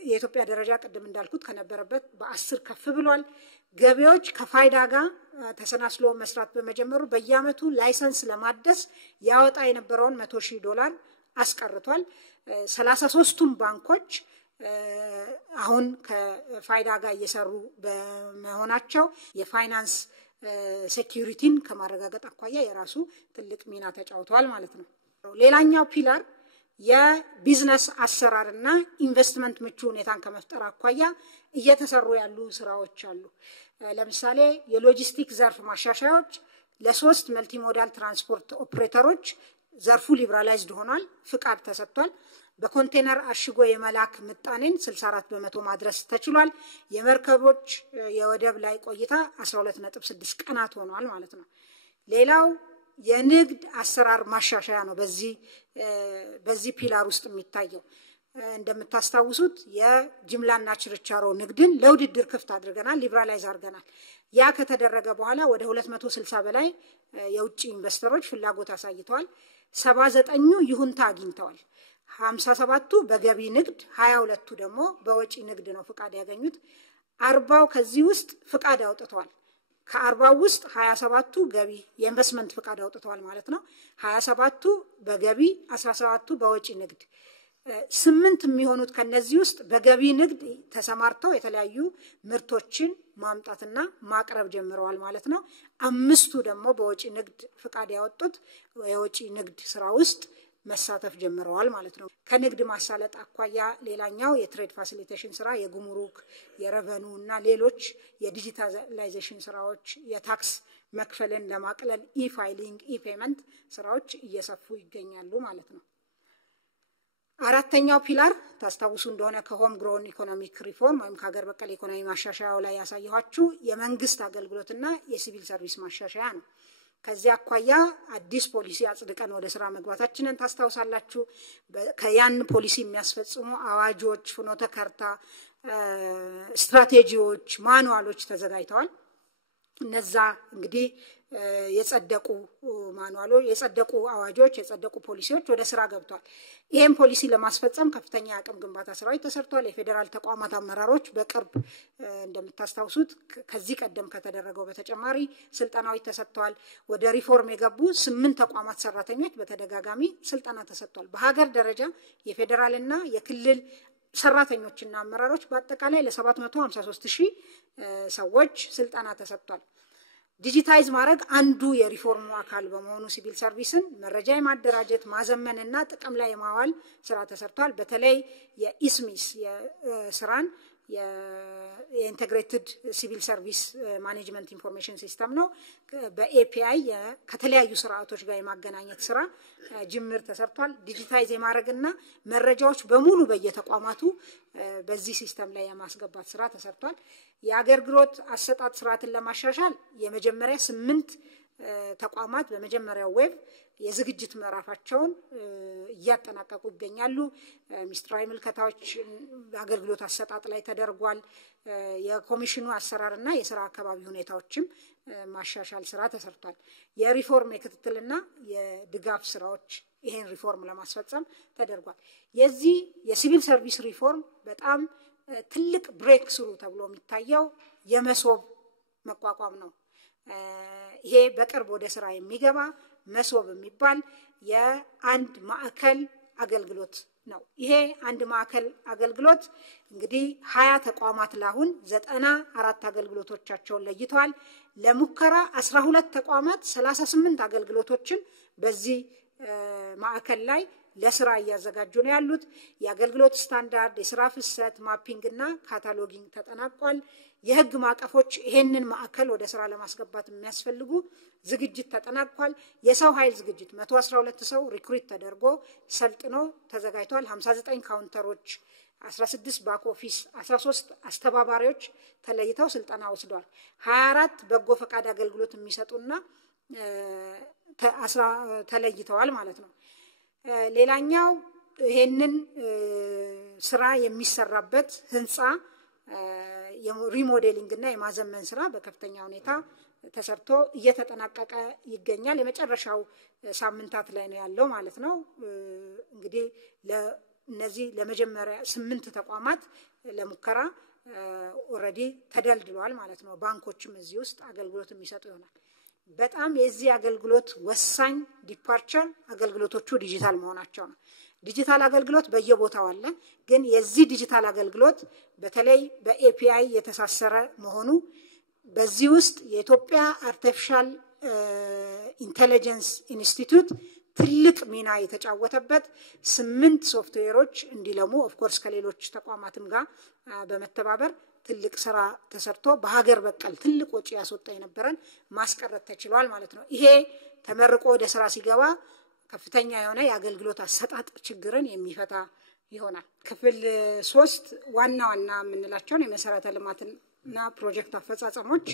የኢትዮጵያ ደረጃ ቀደም እንዳልኩት ከነበረበት በ10 ከፍ ብሏል። ገቢዎች ከፋይዳ ጋር ተሰናስሎ መስራት በመጀመሩ በየአመቱ ላይሰንስ ለማደስ ያወጣ የነበረውን 100,000 ዶላር አስቀርቷል። 33ቱም ባንኮች አሁን ከፋይዳ ጋር እየሰሩ በመሆናቸው የፋይናንስ ሴኩሪቲን ከማረጋገጥ አኳያ የራሱ ትልቅ ሚና ተጫውቷል ማለት ነው። ሌላኛው ፒላር የቢዝነስ አሰራርና ኢንቨስትመንት ምቹ ሁኔታን ከመፍጠር አኳያ እየተሰሩ ያሉ ስራዎች አሉ። ለምሳሌ የሎጂስቲክ ዘርፍ ማሻሻያዎች ለ3 መልቲሞዳል ትራንስፖርት ኦፕሬተሮች ዘርፉ ሊብራላይዝድ ሆኗል፣ ፍቃድ ተሰጥቷል። በኮንቴነር አሽጎ የመላክ ምጣኔን 64% ማድረስ ተችሏል። የመርከቦች የወደብ ላይ ቆይታ 12.6 ቀናት ሆኗል ማለት ነው። ሌላው የንግድ አሰራር ማሻሻያ ነው። በዚህ ፒላር ውስጥ የሚታየው እንደምታስታውሱት የጅምላና ችርቻሮ ንግድን ለውድድር ክፍት አድርገናል፣ ሊብራላይዝ አድርገናል። ያ ከተደረገ በኋላ ወደ 260 በላይ የውጭ ኢንቨስተሮች ፍላጎት አሳይተዋል። 79ኙ ይሁንታ አግኝተዋል። 57ቱ በገቢ ንግድ፣ 22ቱ ደግሞ በወጪ ንግድ ነው ፍቃድ ያገኙት። 40 ከዚህ ውስጥ ፍቃድ አውጥተዋል። ከ40 ውስጥ 27ቱ ገቢ የኢንቨስትመንት ፍቃድ አውጥተዋል ማለት ነው። 27ቱ በገቢ 17ቱ በወጪ ንግድ 8 የሚሆኑት ከነዚህ ውስጥ በገቢ ንግድ ተሰማርተው የተለያዩ ምርቶችን ማምጣትና ማቅረብ ጀምረዋል ማለት ነው። 5ቱ ደግሞ በወጪ ንግድ ፍቃድ ያወጡት የወጪ ንግድ ስራ ውስጥ መሳተፍ ጀምረዋል ማለት ነው። ከንግድ ማሳለጥ አኳያ ሌላኛው የትሬድ ፋሲሊቴሽን ስራ፣ የጉምሩክ የረቨኑ እና ሌሎች የዲጂታላይዜሽን ስራዎች፣ የታክስ መክፈልን ለማቅለል ኢፋይሊንግ ኢፔመንት ስራዎች እየሰፉ ይገኛሉ ማለት ነው። አራተኛው ፒላር ታስታውሱ እንደሆነ ከሆም ግሮን ኢኮኖሚክ ሪፎርም ወይም ከሀገር በቀል ኢኮኖሚ ማሻሻያው ላይ ያሳየኋችሁ የመንግስት አገልግሎትና የሲቪል ሰርቪስ ማሻሻያ ነው። ከዚያ አኳያ አዲስ ፖሊሲ አጽድቀን ወደ ስራ መግባታችንን ታስታውሳላችሁ። ከያን ፖሊሲ የሚያስፈጽሙ አዋጆች፣ ፍኖተ ካርታ፣ ስትራቴጂዎች፣ ማኑዋሎች ተዘጋጅተዋል። እነዛ እንግዲህ የጸደቁ ማኑዋሎች፣ የጸደቁ አዋጆች፣ የጸደቁ ፖሊሲዎች ወደ ስራ ገብቷል። ይሄን ፖሊሲ ለማስፈጸም ከፍተኛ አቅም ግንባታ ስራዎች ተሰርቷል። የፌደራል ተቋማት አመራሮች በቅርብ እንደምታስታውሱት ከዚህ ቀደም ከተደረገው በተጨማሪ ስልጠናዎች ተሰጥተዋል። ወደ ሪፎርም የገቡ 8 ተቋማት ሰራተኞች በተደጋጋሚ ስልጠና ተሰጥቷል። በሀገር ደረጃ የፌደራልና የክልል ሰራተኞችና አመራሮች በአጠቃላይ ለ753,000 ሰዎች ስልጠና ተሰጥቷል። ዲጂታይዝ ማድረግ አንዱ የሪፎርሙ አካል በመሆኑ ሲቪል ሰርቪስን መረጃ የማደራጀት ማዘመንና ጥቅም ላይ የማዋል ስራ ተሰርቷል። በተለይ የኢስሚስ የስራን የኢንተግሬትድ ሲቪል ሰርቪስ ማኔጅመንት ኢንፎርሜሽን ሲስተም ነው። በኤፒአይ ከተለያዩ ስርዓቶች ጋር የማገናኘት ስራ ጅምር ተሰርቷል። ዲጂታይዝ የማድረግና መረጃዎች በሙሉ በየተቋማቱ በዚህ ሲስተም ላይ የማስገባት ስራ ተሰርቷል። የአገልግሎት አሰጣጥ ስርዓትን ለማሻሻል የመጀመሪያ 8 ተቋማት በመጀመሪያው ዌብ የዝግጅት ምዕራፋቸውን እያጠናቀቁ ይገኛሉ። ሚኒስትራዊ ምልከታዎች አገልግሎት አሰጣጥ ላይ ተደርጓል። የኮሚሽኑ አሰራርና የስራ አካባቢ ሁኔታዎችም ማሻሻል ስራ ተሰርቷል። የሪፎርም የክትትልና የድጋፍ ስራዎች ይሄን ሪፎርም ለማስፈጸም ተደርጓል። የዚህ የሲቪል ሰርቪስ ሪፎርም በጣም ትልቅ ብሬክ ስሩ ተብሎ የሚታየው የመሶብ መቋቋም ነው። ይሄ በቅርብ ወደ ስራ የሚገባ መሶብ የሚባል የአንድ ማዕከል አገልግሎት ነው። ይሄ አንድ ማዕከል አገልግሎት እንግዲህ 20 ተቋማት ላሁን 94 አገልግሎቶቻቸውን ለይተዋል። ለሙከራ 12 ተቋማት 38 አገልግሎቶችን በዚህ ማዕከል ላይ ለስራ እያዘጋጁ ነው ያሉት። የአገልግሎት ስታንዳርድ፣ የስራ ፍሰት ማፒንግ እና ካታሎጊንግ ተጠናቋል። የህግ ማቀፎች ይሄንን ማዕከል ወደ ስራ ለማስገባት የሚያስፈልጉ ዝግጅት ተጠናቋል። የሰው ኃይል ዝግጅት 112 ሰው ሪክሩት ተደርጎ ሰልጥኖ ተዘጋጅቷል። 59 ካውንተሮች፣ 16 ባክ ኦፊስ፣ 13 አስተባባሪዎች ተለይተው ስልጠና ወስደዋል። 24 በጎ ፈቃድ አገልግሎት የሚሰጡና ተለይተዋል ማለት ነው። ሌላኛው ይሄንን ስራ የሚሰራበት ህንጻ የሪሞዴሊንግ እና የማዘመን ስራ በከፍተኛ ሁኔታ ተሰርቶ እየተጠናቀቀ ይገኛል። የመጨረሻው ሳምንታት ላይ ነው ያለው ማለት ነው። እንግዲህ ለነዚህ ለመጀመሪያ 8 ተቋማት ለሙከራ ኦሬዲ ተደልድሏል ማለት ነው። ባንኮችም እዚህ ውስጥ አገልግሎት የሚሰጡ ይሆናል። በጣም የዚህ አገልግሎት ወሳኝ ዲፓርቸር አገልግሎቶቹ ዲጂታል መሆናቸው ነው። ዲጂታል አገልግሎት በየቦታው አለ፣ ግን የዚህ ዲጂታል አገልግሎት በተለይ በኤፒአይ የተሳሰረ መሆኑ በዚህ ውስጥ የኢትዮጵያ አርቲፊሻል ኢንተለጀንስ ኢንስቲትዩት ትልቅ ሚና የተጫወተበት 8 ሶፍትዌሮች እንዲለሙ ኦፍ ኮርስ ከሌሎች ተቋማትም ጋር በመተባበር ትልቅ ስራ ተሰርቶ በሀገር በቀል ትልቅ ወጪ ያስወጣ የነበረን ማስቀረት ተችሏል ማለት ነው። ይሄ ተመርቆ ወደ ስራ ሲገባ ከፍተኛ የሆነ የአገልግሎት አሰጣጥ ችግርን የሚፈታ ይሆናል። ክፍል 3 ዋና ዋና የምንላቸውን የመሰረተ ልማትና ፕሮጀክት አፈጻጸሞች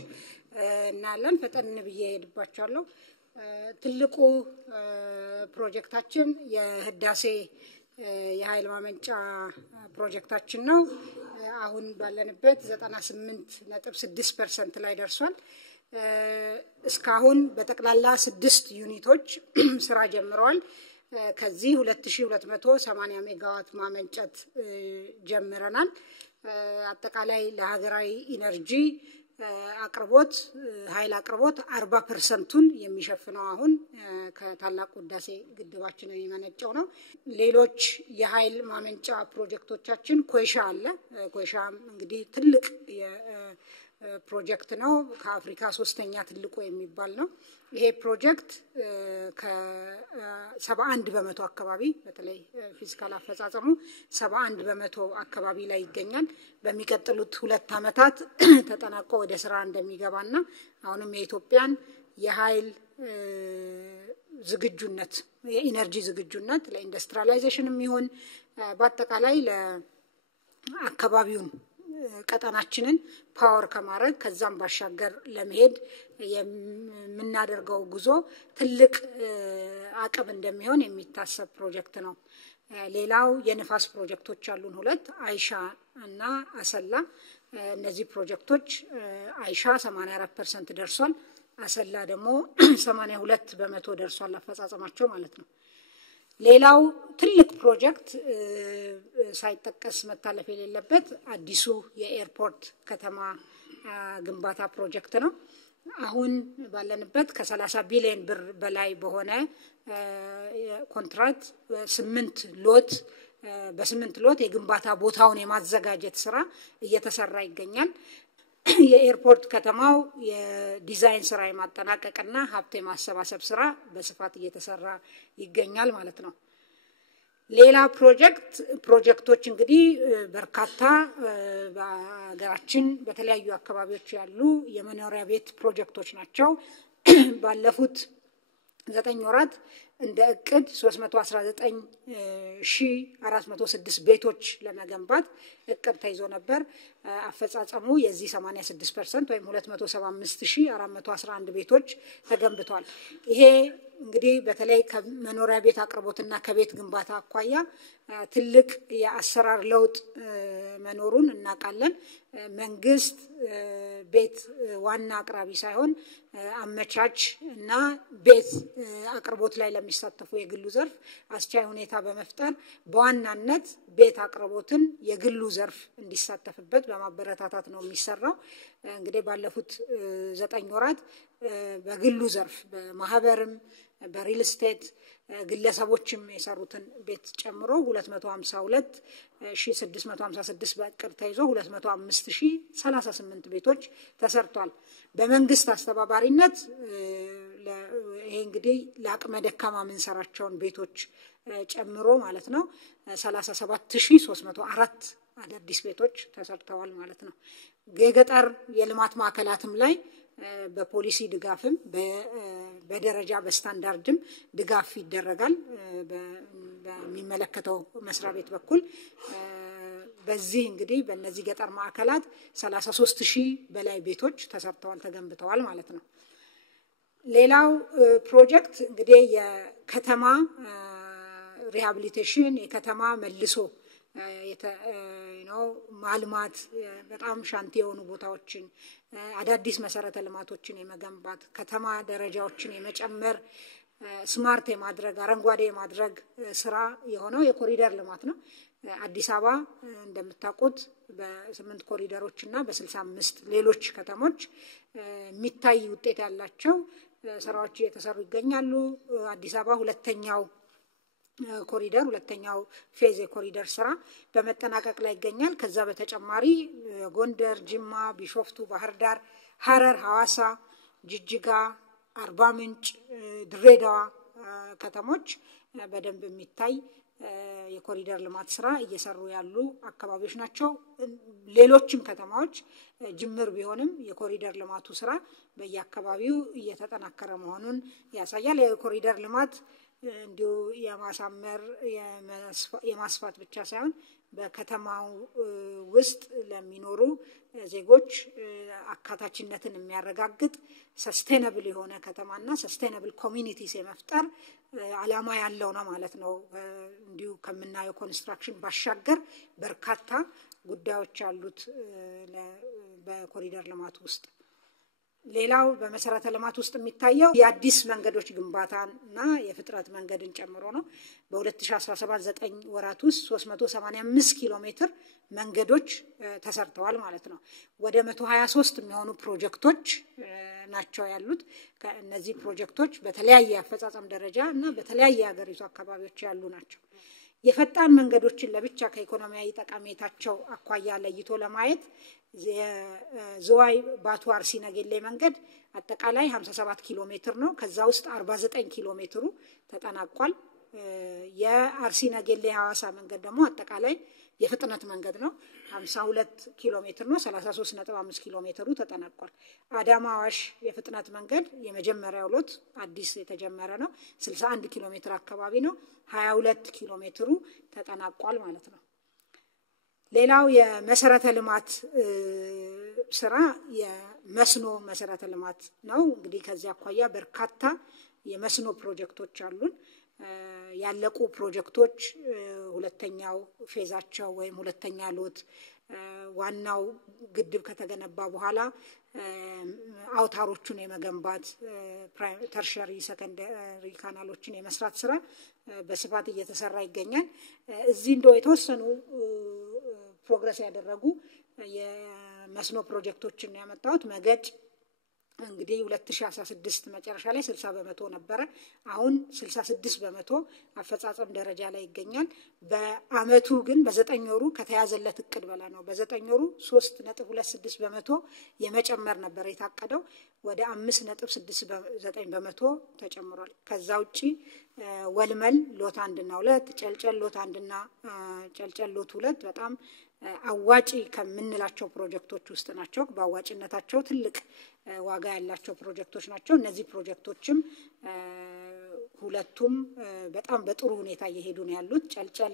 እናያለን። ፈጠን ብዬ ሄድባቸዋለሁ። ትልቁ ፕሮጀክታችን የህዳሴ የኃይል ማመንጫ ፕሮጀክታችን ነው። አሁን ባለንበት 98.6% ላይ ደርሷል። እስካሁን በጠቅላላ 6 ዩኒቶች ስራ ጀምረዋል። ከዚህ 2280 ሜጋዋት ማመንጨት ጀምረናል። አጠቃላይ ለሀገራዊ ኢነርጂ አቅርቦት ኃይል አቅርቦት 40%ን የሚሸፍነው አሁን ከታላቁ ህዳሴ ግድባችን የሚመነጨው ነው። ሌሎች የኃይል ማመንጫ ፕሮጀክቶቻችን ኮይሻ አለ። ኮይሻም እንግዲህ ትልቅ ፕሮጀክት ነው። ከአፍሪካ 3ኛ ትልቁ የሚባል ነው። ይሄ ፕሮጀክት ከ71% አካባቢ በተለይ ፊዚካል አፈጻጸሙ 71% አካባቢ ላይ ይገኛል። በሚቀጥሉት 2 አመታት ተጠናቆ ወደ ስራ እንደሚገባና አሁንም የኢትዮጵያን የኃይል ዝግጁነት የኢነርጂ ዝግጁነት ለኢንዱስትሪያላይዜሽንም ይሁን በአጠቃላይ ለአካባቢውን ቀጠናችንን ፓወር ከማድረግ ከዛም ባሻገር ለመሄድ የምናደርገው ጉዞ ትልቅ አቅም እንደሚሆን የሚታሰብ ፕሮጀክት ነው። ሌላው የንፋስ ፕሮጀክቶች አሉን 2 አይሻ እና አሰላ። እነዚህ ፕሮጀክቶች አይሻ 84% ደርሷል። አሰላ ደግሞ 82% ደርሷል አፈጻጸማቸው ማለት ነው። ሌላው ትልቅ ፕሮጀክት ሳይጠቀስ መታለፍ የሌለበት አዲሱ የኤርፖርት ከተማ ግንባታ ፕሮጀክት ነው። አሁን ባለንበት ከ30 ቢሊዮን ብር በላይ በሆነ ኮንትራክት በ8 ሎት የግንባታ ቦታውን የማዘጋጀት ስራ እየተሰራ ይገኛል። የኤርፖርት ከተማው የዲዛይን ስራ የማጠናቀቅና ሀብት የማሰባሰብ ስራ በስፋት እየተሰራ ይገኛል ማለት ነው። ሌላ ፕሮጀክቶች እንግዲህ በርካታ በሀገራችን በተለያዩ አካባቢዎች ያሉ የመኖሪያ ቤት ፕሮጀክቶች ናቸው። ባለፉት 9 ወራት እንደ እቅድ 319406 ቤቶች ለመገንባት እቅድ ተይዞ ነበር። አፈጻጸሙ የዚህ 86% ወይም 275411 ቤቶች ተገንብቷል። ይሄ እንግዲህ በተለይ ከመኖሪያ ቤት አቅርቦትና ከቤት ግንባታ አኳያ ትልቅ የአሰራር ለውጥ መኖሩን እናውቃለን። መንግስት ቤት ዋና አቅራቢ ሳይሆን አመቻች እና ቤት አቅርቦት ላይ ለሚሳተፉ የግሉ ዘርፍ አስቻይ ሁኔታ በመፍጠር በዋናነት ቤት አቅርቦትን የግሉ ዘርፍ እንዲሳተፍበት በማበረታታት ነው የሚሰራው። እንግዲህ ባለፉት 9 ወራት በግሉ ዘርፍ በማህበርም በሪል ስቴት ግለሰቦችም የሰሩትን ቤት ጨምሮ 252656 በእቅድ ተይዞ 205038 ቤቶች ተሰርቷል። በመንግስት አስተባባሪነት ይሄ እንግዲህ ለአቅመ ደካማ ምንሰራቸውን ቤቶች ጨምሮ ማለት ነው 37304 አዳዲስ ቤቶች ተሰርተዋል ማለት ነው። የገጠር የልማት ማዕከላትም ላይ በፖሊሲ ድጋፍም በደረጃ በስታንዳርድም ድጋፍ ይደረጋል በሚመለከተው መስሪያ ቤት በኩል። በዚህ እንግዲህ በእነዚህ ገጠር ማዕከላት 33000 በላይ ቤቶች ተሰርተዋል ተገንብተዋል ማለት ነው። ሌላው ፕሮጀክት እንግዲህ የከተማ ሪሃቢሊቴሽን የከተማ መልሶ ማልማት በጣም ሻንቲ የሆኑ ቦታዎችን አዳዲስ መሰረተ ልማቶችን የመገንባት ከተማ ደረጃዎችን የመጨመር ስማርት የማድረግ አረንጓዴ የማድረግ ስራ የሆነው የኮሪደር ልማት ነው። አዲስ አበባ እንደምታውቁት በ8 ኮሪደሮችና በ65 ሌሎች ከተሞች የሚታይ ውጤት ያላቸው ስራዎች እየተሰሩ ይገኛሉ። አዲስ አበባ ሁለተኛው ፌዝ የኮሪደር ስራ በመጠናቀቅ ላይ ይገኛል። ከዛ በተጨማሪ ጎንደር፣ ጅማ፣ ቢሾፍቱ፣ ባህር ዳር፣ ሐረር፣ ሐዋሳ፣ ጅጅጋ፣ አርባ ምንጭ፣ ድሬዳዋ ከተሞች በደንብ የሚታይ የኮሪደር ልማት ስራ እየሰሩ ያሉ አካባቢዎች ናቸው። ሌሎችም ከተማዎች ጅምር ቢሆንም የኮሪደር ልማቱ ስራ በየአካባቢው እየተጠናከረ መሆኑን ያሳያል። የኮሪደር ልማት እንዲሁ የማሳመር የማስፋት ብቻ ሳይሆን በከተማው ውስጥ ለሚኖሩ ዜጎች አካታችነትን የሚያረጋግጥ ሰስቴነብል የሆነ ከተማና ሰስቴነብል ኮሚኒቲስ የመፍጠር ዓላማ ያለው ነው ማለት ነው። እንዲሁ ከምናየው ኮንስትራክሽን ባሻገር በርካታ ጉዳዮች አሉት በኮሪደር ልማት ውስጥ። ሌላው በመሰረተ ልማት ውስጥ የሚታየው የአዲስ መንገዶች ግንባታና የፍጥረት መንገድን ጨምሮ ነው። በ2017 9 ወራት ውስጥ 385 ኪሎ ሜትር መንገዶች ተሰርተዋል ማለት ነው። ወደ 123 የሚሆኑ ፕሮጀክቶች ናቸው ያሉት። እነዚህ ፕሮጀክቶች በተለያየ አፈጻጸም ደረጃ እና በተለያየ ሀገሪቱ አካባቢዎች ያሉ ናቸው። የፈጣን መንገዶችን ለብቻ ከኢኮኖሚያዊ ጠቀሜታቸው አኳያ ለይቶ ለማየት የዝዋይ ባቱ አርሲ ነገሌ መንገድ አጠቃላይ 57 ኪሎ ሜትር ነው። ከዛ ውስጥ 49 ኪሎ ሜትሩ ተጠናቋል። የአርሲ ነገሌ ሐዋሳ መንገድ ደግሞ አጠቃላይ የፍጥነት መንገድ ነው 52 ኪሎ ሜትር ነው። 33.5 ኪሎ ሜትሩ ተጠናቋል። አዳማ አዋሽ የፍጥነት መንገድ የመጀመሪያው ሎት አዲስ የተጀመረ ነው። 61 ኪሎ ሜትር አካባቢ ነው። 22 ኪሎ ሜትሩ ተጠናቋል ማለት ነው። ሌላው የመሰረተ ልማት ስራ የመስኖ መሰረተ ልማት ነው። እንግዲህ ከዚህ አኳያ በርካታ የመስኖ ፕሮጀክቶች አሉን። ያለቁ ፕሮጀክቶች ሁለተኛው ፌዛቸው ወይም ሁለተኛ ሎት ዋናው ግድብ ከተገነባ በኋላ አውታሮቹን የመገንባት ተርሸሪ ሰከንደሪ ካናሎችን የመስራት ስራ በስፋት እየተሰራ ይገኛል። እዚህ እንደው የተወሰኑ ፕሮግረስ ያደረጉ የመስኖ ፕሮጀክቶችን ያመጣሁት መገድ እንግዲህ 2016 መጨረሻ ላይ 60% ነበረ። አሁን 66% አፈጻጸም ደረጃ ላይ ይገኛል። በአመቱ ግን በ9 ወሩ ከተያዘለት እቅድ በላይ ነው። በ9 ወሩ 3.26% የመጨመር ነበር የታቀደው፣ ወደ 5.69% ተጨምሯል። ከዛ ውጪ ወልመል ሎት 1 እና 2 ጨልጨል ሎት 1 እና ጨልጨል ሎት 2 በጣም አዋጪ ከምንላቸው ፕሮጀክቶች ውስጥ ናቸው። በአዋጭነታቸው ትልቅ ዋጋ ያላቸው ፕሮጀክቶች ናቸው። እነዚህ ፕሮጀክቶችም ሁለቱም በጣም በጥሩ ሁኔታ እየሄዱ ነው ያሉት። ጨልጨል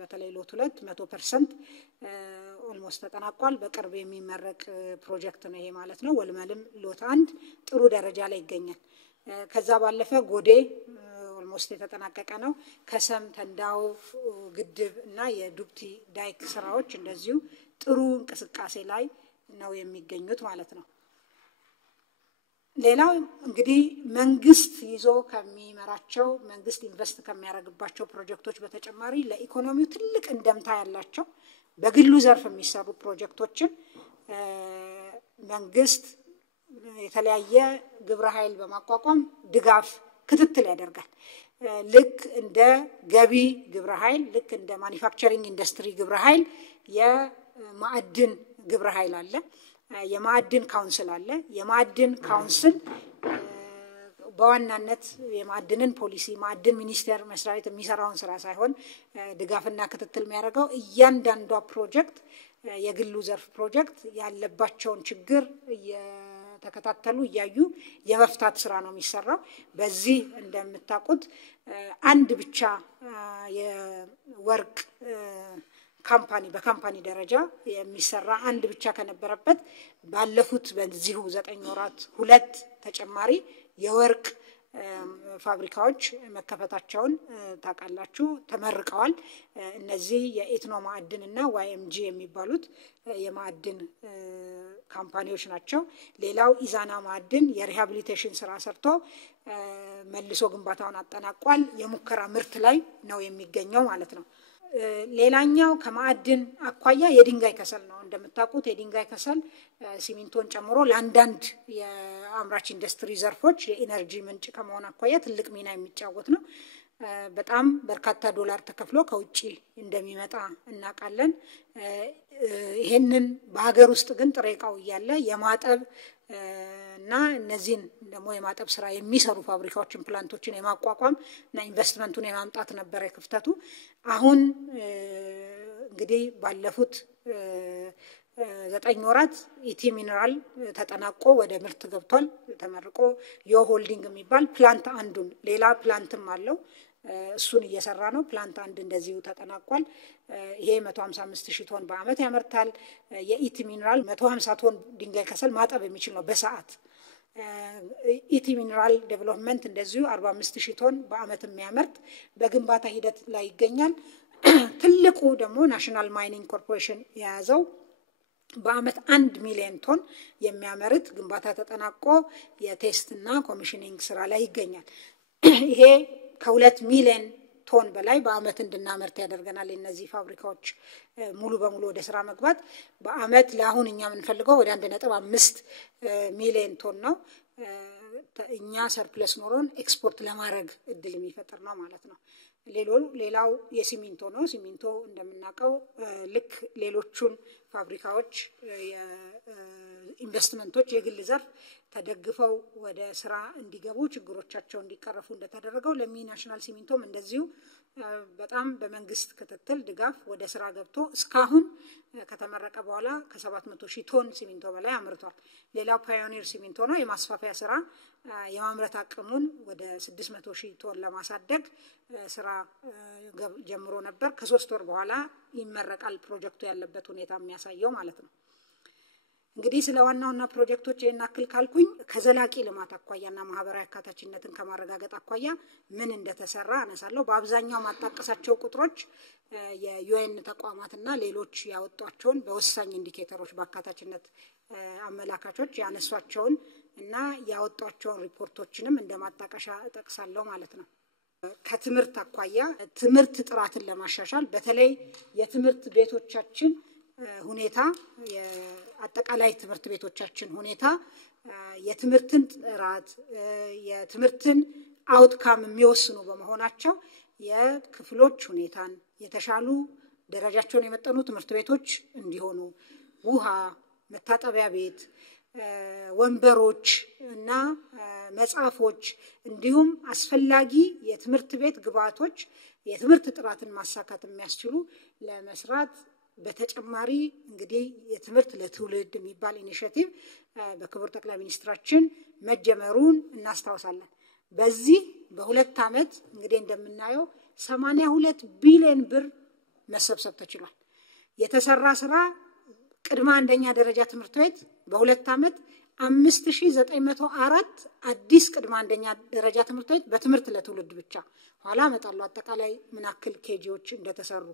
በተለይ ሎት 2 100% ኦልሞስት ተጠናቋል በቅርብ የሚመረቅ ፕሮጀክት ነው ይሄ ማለት ነው ወልመልም ሎት 1 ጥሩ ደረጃ ላይ ይገኛል ከዛ ባለፈ ጎዴ ኦልሞስት የተጠናቀቀ ነው ከሰም ተንዳው ግድብ እና የዱብቲ ዳይክ ስራዎች እንደዚሁ ጥሩ እንቅስቃሴ ላይ ነው የሚገኙት ማለት ነው ሌላው እንግዲህ መንግስት ይዞ ከሚመራቸው መንግስት ኢንቨስት ከሚያደርግባቸው ፕሮጀክቶች በተጨማሪ ለኢኮኖሚው ትልቅ እንደምታ ያላቸው በግሉ ዘርፍ የሚሰሩ ፕሮጀክቶችን መንግስት የተለያየ ግብረ ኃይል በማቋቋም ድጋፍ ክትትል ያደርጋል ልክ እንደ ገቢ ግብረ ኃይል ልክ እንደ ማኑፋክቸሪንግ ኢንዱስትሪ ግብረ ኃይል የማዕድን ግብረ ኃይል አለ የማዕድን ካውንስል አለ የማዕድን ካውንስል በዋናነት የማዕድንን ፖሊሲ ማዕድን ሚኒስቴር መስሪያ ቤት የሚሰራውን ስራ ሳይሆን ድጋፍና ክትትል የሚያደርገው እያንዳንዱ ፕሮጀክት የግሉ ዘርፍ ፕሮጀክት ያለባቸውን ችግር ተከታተሉ ያዩ የመፍታት ስራ ነው የሚሰራው በዚህ እንደምታውቁት አንድ ብቻ የወርቅ ካምፓኒ በካምፓኒ ደረጃ የሚሰራ አንድ ብቻ ከነበረበት ባለፉት በዚሁ 9 ወራት ሁለት ተጨማሪ የወርቅ ፋብሪካዎች መከፈታቸውን ታቃላችሁ ተመርቀዋል እነዚህ የኤትኖ ማዕድን እና ዋይኤምጂ የሚባሉት የማዕድን ካምፓኒዎች ናቸው ሌላው ኢዛና ማዕድን የሪሃቢሊቴሽን ስራ ሰርቶ መልሶ ግንባታውን አጠናቋል የሙከራ ምርት ላይ ነው የሚገኘው ማለት ነው ሌላኛው ከማዕድን አኳያ የድንጋይ ከሰል ነው እንደምታውቁት የድንጋይ ከሰል ሲሚንቶን ጨምሮ ለአንዳንድ የአምራች ኢንዱስትሪ ዘርፎች የኢነርጂ ምንጭ ከመሆን አኳያ ትልቅ ሚና የሚጫወት ነው በጣም በርካታ ዶላር ተከፍሎ ከውጪ እንደሚመጣ እናቃለን ይሄንን በሀገር ውስጥ ግን ጥሬቃው ያለ የማጠብ እና እነዚህን ደግሞ የማጠብ ስራ የሚሰሩ ፋብሪካዎችን ፕላንቶችን የማቋቋም እና ኢንቨስትመንቱን የማምጣት ነበር የክፍተቱ አሁን እንግዲህ ባለፉት 9 ወራት ኢቲ ሚነራል ተጠናቆ ወደ ምርት ገብቷል ተመርቆ ዮ ሆልዲንግ የሚባል ፕላንት አንዱን ሌላ ፕላንትም አለው እሱን እየሰራ ነው ፕላንት አንድ እንደዚሁ ተጠናቋል ይሄ 155000 ቶን በአመት ያመርታል የኢቲ ሚነራል 150 ቶን ድንጋይ ከሰል ማጠብ የሚችል ነው በሰዓት ኢቲ ሚነራል ዴቨሎፕመንት እንደዚሁ 45000 ቶን በአመት የሚያመርት በግንባታ ሂደት ላይ ይገኛል ትልቁ ደግሞ ናሽናል ማይኒንግ ኮርፖሬሽን የያዘው በአመት 1 ሚሊዮን ቶን የሚያመርት ግንባታ ተጠናቆ የቴስትና ኮሚሽኒንግ ስራ ላይ ይገኛል ይሄ ከ2 ሚሊዮን ቶን በላይ በአመት እንድናመርት ያደርገናል እነዚህ ፋብሪካዎች ሙሉ በሙሉ ወደ ስራ መግባት በአመት ለአሁንኛ ምንፈልገው ወደ 1.5 ሚሊዮን ቶን ነው እኛ ሰርፕለስ ኖሮን ኤክስፖርት ለማድረግ እድል የሚፈጥር ነው ማለት ነው ሌላው የሲሚንቶ ነው ሲሚንቶ እንደምናቀው ልክ ሌሎቹን ፋብሪካዎች የኢንቨስትመንቶች የግል ዘርፍ ተደግፈው ወደ ስራ እንዲገቡ ችግሮቻቸው እንዲቀረፉ እንደተደረገው ለሚ ናሽናል ሲሚንቶም እንደዚሁ በጣም በመንግስት ክትትል ድጋፍ ወደ ስራ ገብቶ እስካሁን ከተመረቀ በኋላ ከ700,000 ቶን ሲሚንቶ በላይ አምርቷል ሌላው ፓዮኒር ሲሚንቶ ነው የማስፋፊያ ስራ የማምረት አቅሙን ወደ 600,000 ቶን ለማሳደግ ስራ ጀምሮ ነበር ከ3 ወር በኋላ ይመረቃል ፕሮጀክቱ ያለበት ሁኔታ የሚያሳየው ማለት ነው እንግዲህ ስለዋናውና ፕሮጀክቶች የናክል ካልኩኝ ከዘላቂ ልማት አኳያና ማህበራዊ አካታችነትን ከማረጋገጥ አኳያ ምን እንደተሰራ አነሳለሁ በአብዛኛው ማጣቀሳቸው ቁጥሮች የዩኤን ተቋማትና ሌሎች ያወጣቸውን በወሳኝ ኢንዲኬተሮች በአካታችነት አመላካቾች ያነሷቸውን እና ያወጣቸውን ሪፖርቶችንም እንደማጣቀሻ ተጠቅሳለሁ ማለት ነው ከትምርት አኳያ ትምርት ጥራትን ለማሻሻል በተለይ የትምርት ቤቶቻችን ሁኔታ የአጠቃላይ ትምርት ቤቶቻችን ሁኔታ የትምርትን ጥራት የትምርትን አውትካም የሚወስኑ በመሆናቸው የክፍሎች ሁኔታን የተሻሉ ደረጃቸውን የመጠኑ ትምርት ቤቶች እንዲሆኑ ውሃ መታጠቢያ ቤት ወንበሮች እና መጻፎች እንዲሁም አስፈላጊ የትምርት ቤት ግብአቶች የትምርት ጥራትን ማሳካት የሚያስችሉ ለመስራት በተጨማሪ እንግዲህ የትምርት ለትውልድ የሚባል ኢኒሺየቲቭ በክቡር ጠቅላይ ሚኒስትራችን መጀመሩን እናስታውሳለን በዚህ በሁለት አመት እንግዲህ እንደምናየው 82 ቢሊዮን ብር መሰብሰብ ተችሏል የተሰራ ስራ ቅድመ አንደኛ ደረጃ ትምህርት ቤት በሁለት ዓመት 5904 አዲስ ቅድመ አንደኛ ደረጃ ትምህርት ቤት በትምህርት ለትውልድ ብቻ ኋላ አመጣለሁ አጠቃላይ ምን ያክል ኬጂዎች እንደተሰሩ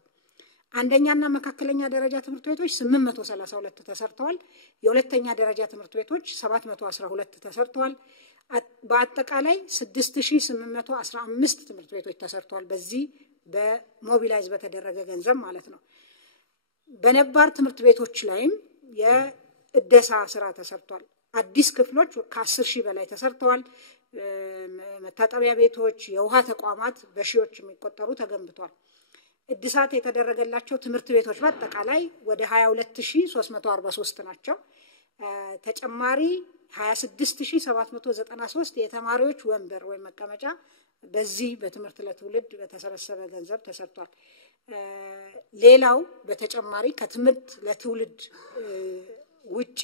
አንደኛና መካከለኛ ደረጃ ትምህርት ቤቶች 832 ተሰርተዋል የሁለተኛ ደረጃ ትምህርት ቤቶች 712 ተሰርተዋል በአጠቃላይ 6815 ትምህርት ቤቶች ተሰርተዋል በዚህ በሞቢላይዝ በተደረገ ገንዘብ ማለት ነው በነባር ትምህርት ቤቶች ላይም የእደሳ ስራ ተሰርቷል አዲስ ክፍሎች ከ10000 በላይ ተሰርተዋል መታጠቢያ ቤቶች የውሃ ተቋማት በሺዎች የሚቆጠሩ ተገንብቷል እድሳት የተደረገላቸው ትምህርት ቤቶች በአጠቃላይ ወደ 22343 ናቸው ተጨማሪ 26793 የተማሪዎች ወንበር ወይ መቀመጫ በዚህ በትምህርት ለትውልድ በተሰበሰበ ገንዘብ ተሰርቷል ሌላው በተጨማሪ ከትምህርት ለትውልድ ውጪ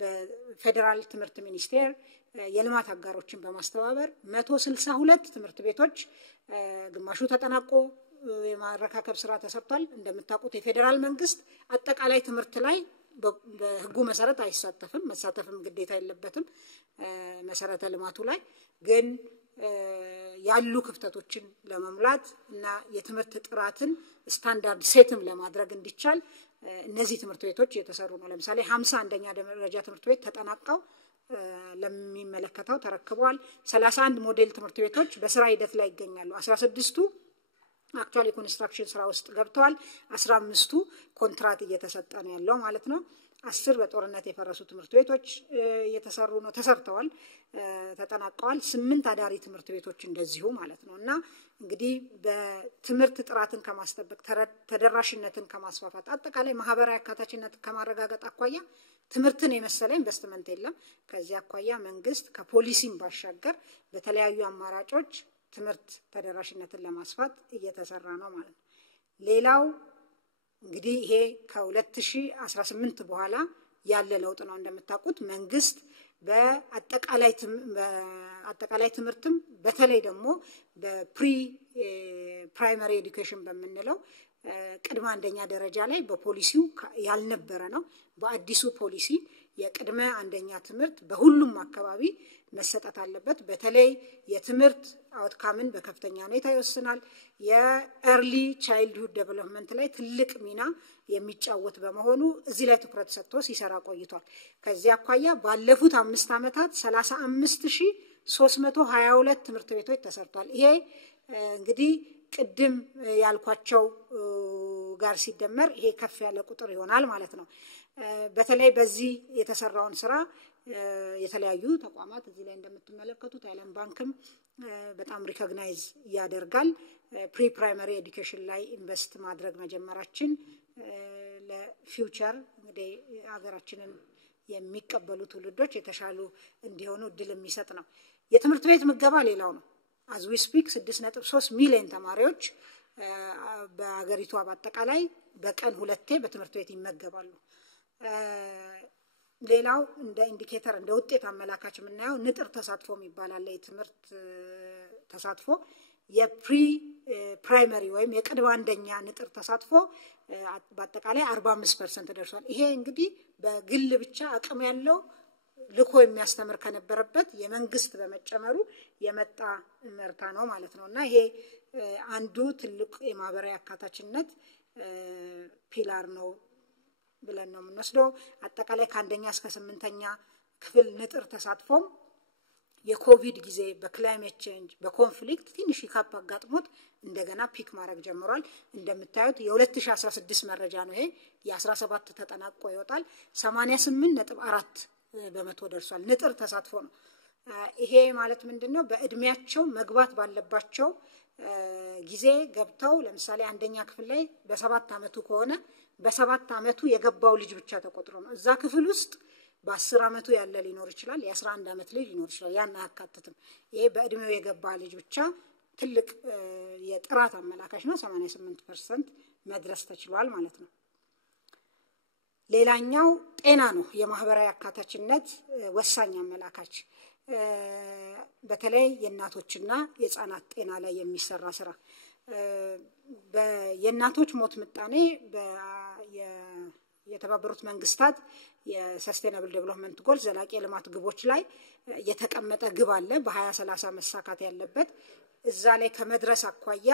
በፌደራል ትምህርት ሚኒስቴር የልማት አጋሮችን በማስተባበር 162 ትምህርት ቤቶች ግማሹ ተጠናቆ የማረካከብ ስራ ተሰርቷል እንደምታውቁት የፌደራል መንግስት አጠቃላይ ትምህርት ላይ በህጉ መሰረት አይሳተፍም መሳተፍም ግዴታ የለበትም መሰረተ ልማቱ ላይ ግን ያሉ ክፍተቶችን ለመሙላት እና የትምህርት ጥራትን ስታንዳርድ ሴትም ለማድረግ እንዲቻል እነዚህ ትምህርት ቤቶች የተሰሩ ነው ለምሳሌ 51ኛ ደረጃ ትምህርት ቤት ተጠናቀው ለሚመለከተው ተረክበዋል 31 ሞዴል ትምህርት ቤቶች በስራ ሂደት ላይ ይገኛሉ 16ቱ አክቹአሊ ኮንስትራክሽን ስራ ውስጥ ገብተዋል 15ቱ ኮንትራት እየተሰጠ ነው ያለው ማለት ነው 10 በጦርነት የፈረሱ ትምህርት ቤቶች እየተሰሩ ነው ተሰርተዋል ተጠናቀዋል 8 አዳሪ ትምህርት ቤቶች እንደዚሁ ማለት ነውና እንግዲህ በትምህርት ጥራትን ከማስጠበቅ ተደራሽነትን ከማስፋፋት አጠቃላይ ማህበራዊ አካታችነት ከማረጋገጥ አኳያ ትምህርትን የመሰለ ኢንቨስትመንት የለም ከዚህ አኳያ መንግስት ከፖሊሲም ባሻገር በተለያዩ አማራጮች ትምህርት ተደራሽነትን ለማስፋት እየተሰራ ነው ማለት ነው ሌላው እንግዲህ ይሄ ከ2018 በኋላ ያለ ለውጥ ነው እንደምታውቁት መንግስት በአጠቃላይ ትምህርትም በተለይ ደግሞ በፕሪ ፕራይመሪ ኤዱኬሽን በመንለው ቅድመ አንደኛ ደረጃ ላይ በፖሊሲው ያልነበረ ነው በአዲሱ ፖሊሲ የቅድመ አንደኛ ትምህርት በሁሉም አካባቢ መሰጠት አለበት በተለይ የትምህርት አውትካምን በከፍተኛ ሁኔታ ይወስናል የኤርሊ ቻይልድሁድ ዴቨሎፕመንት ላይ ትልቅ ሚና የሚጫወት በመሆኑ እዚህ ላይ ትኩረት ሰጥቶ ሲሰራ ቆይቷል ከዚህ አኳያ ባለፉት 5 አመታት 35322 ትምህርት ቤቶች ተሰርቷል ይሄ እንግዲህ ቅድም ያልኳቸው ጋር ሲደመር ይሄ ከፍ ያለ ቁጥር ይሆናል ማለት ነው በተለይ በዚህ የተሰራውን ስራ የተለያዩ ተቋማት እዚህ ላይ እንደምትመለከቱት ዓለም ባንክም በጣም ሪኮግናይዝ ያደርጋል ፕሪ ፕራይመሪ ኤዱኬሽን ላይ ኢንቨስት ማድረግ መጀመራችን ለፊውቸር እንግዲህ ሀገራችንን የሚቀበሉ ትውልዶች የተሻሉ እንዲሆኑ እድል የሚሰጥ ነው የትምህርት ቤት ምገባ ሌላው ነው as we speak 6.3 ሚሊዮን ተማሪዎች በአገሪቱ በአጠቃላይ በቀን ሁለቴ በትምህርት ቤት ይመገባሉ ሌላው እንደ ኢንዲኬተር እንደ ውጤት አመላካች ምናየው ንጥር ተሳትፎ ይባላል የትምህርት ተሳትፎ የፕሪ ፕራይመሪ ወይም የቅድመ አንደኛ ንጥር ተሳትፎ በአጠቃላይ 45% ደርሷል ይሄ እንግዲህ በግል ብቻ አቅም ያለው ልኮ የሚያስተምር ከነበረበት የመንግስት በመጨመሩ የመጣ መርታ ነው ማለት ነውና ይሄ አንዱ ትልቅ የማህበራዊ አካታችነት ፒላር ነው ብለን ነው የምንወስደው አጠቃላይ ከአንደኛ እስከ 8ኛ ክፍል ንጥር ተሳትፎም የኮቪድ ጊዜ በክላይሜት ቼንጅ በኮንፍሊክት ትንሽ ይካፕ አጋጥሞት እንደገና ፒክ ማድረግ ጀምሯል እንደምታዩት የ2016 መረጃ ነው ይሄ የ17 ተጠናቆ ይወጣል 88.4 በመቶ ደርሷል ንጥር ተሳትፎ ነው ይሄ ማለት ምንድነው በእድሜያቸው መግባት ባለባቸው ጊዜ ገብተው ለምሳሌ አንደኛ ክፍል ላይ በ7 አመቱ ከሆነ በ7 አመቱ የገባው ልጅ ብቻ ተቆጥሮ ነው እዛ ክፍል ውስጥ በ10 አመቱ ያለ ሊኖር ይችላል የ11 አመት ልጅ ሊኖር ይችላል ያን አካተተም ይሄ በእድሜው የገባ ልጅ ብቻ ትልቅ የጥራት አመላካሽ ነው 88% መድረስ ተችሏል ማለት ነው ሌላኛው ጤና ነው የማህበራዊ አካታችነት ወሳኝ አመላካች በተለይ የእናቶችና የህፃናት ጤና ላይ የሚሰራ ስራ የእናቶች ሞት ምጣኔ የተባበሩት መንግስታት የሰስቴናብል ዴቨሎፕመንት ጎል ዘላቂ የልማት ግቦች ላይ የተቀመጠ ግብ አለ በ2030 መሳካት ያለበት እዛ ላይ ከመድረስ አኳያ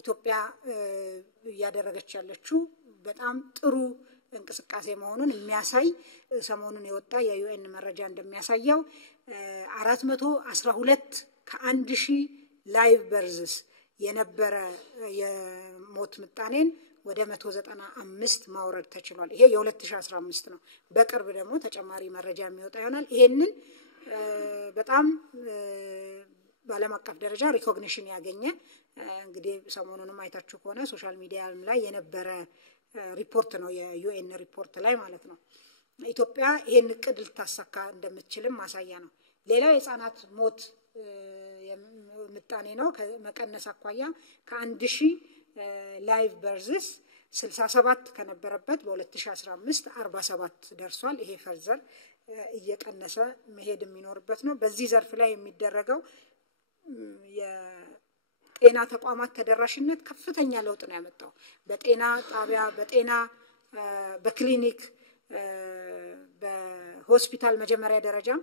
ኢትዮጵያ ያደረገች ያለችው በጣም ጥሩ እንቅስቃሴ መሆኑን የሚያሳይ ሰሞኑን የወጣ የዩኤን መረጃ እንደሚያሳየው 412 ከ1000 ላይቭ በርዝስ የነበረ የሞት ምጣኔን ወደ 195 ማውረድ ተችሏል። ይሄ የ2015 ነው። በቅርብ ደግሞ ተጨማሪ መረጃ የሚወጣ ይሆናል። ይሄንን በጣም በዓለም አቀፍ ደረጃ ሪኮግኒሽን ያገኘ እንግዲህ ሰሞኑንም አይታችሁ ከሆነ ሶሻል ሚዲያ ላይ የነበረ ሪፖርት ነው የዩኤን ሪፖርት ላይ ማለት ነው። ኢትዮጵያ ይሄን እቅድ ልታሳካ እንደምትችልም ማሳያ ነው። ሌላው የህፃናት ሞት ምጣኔ ነው። ከመቀነስ አኳያ ከ1000 ላይቭ በርዝስ 67 ከነበረበት በ2015 47 ደርሷል። ይሄ ፈርዘር እየቀነሰ መሄድ የሚኖርበት ነው። በዚህ ዘርፍ ላይ የሚደረገው የጤና ተቋማት ተደራሽነት ከፍተኛ ለውጥ ነው ያመጣው። በጤና ጣቢያ በጤና በክሊኒክ በሆስፒታል መጀመሪያ ደረጃም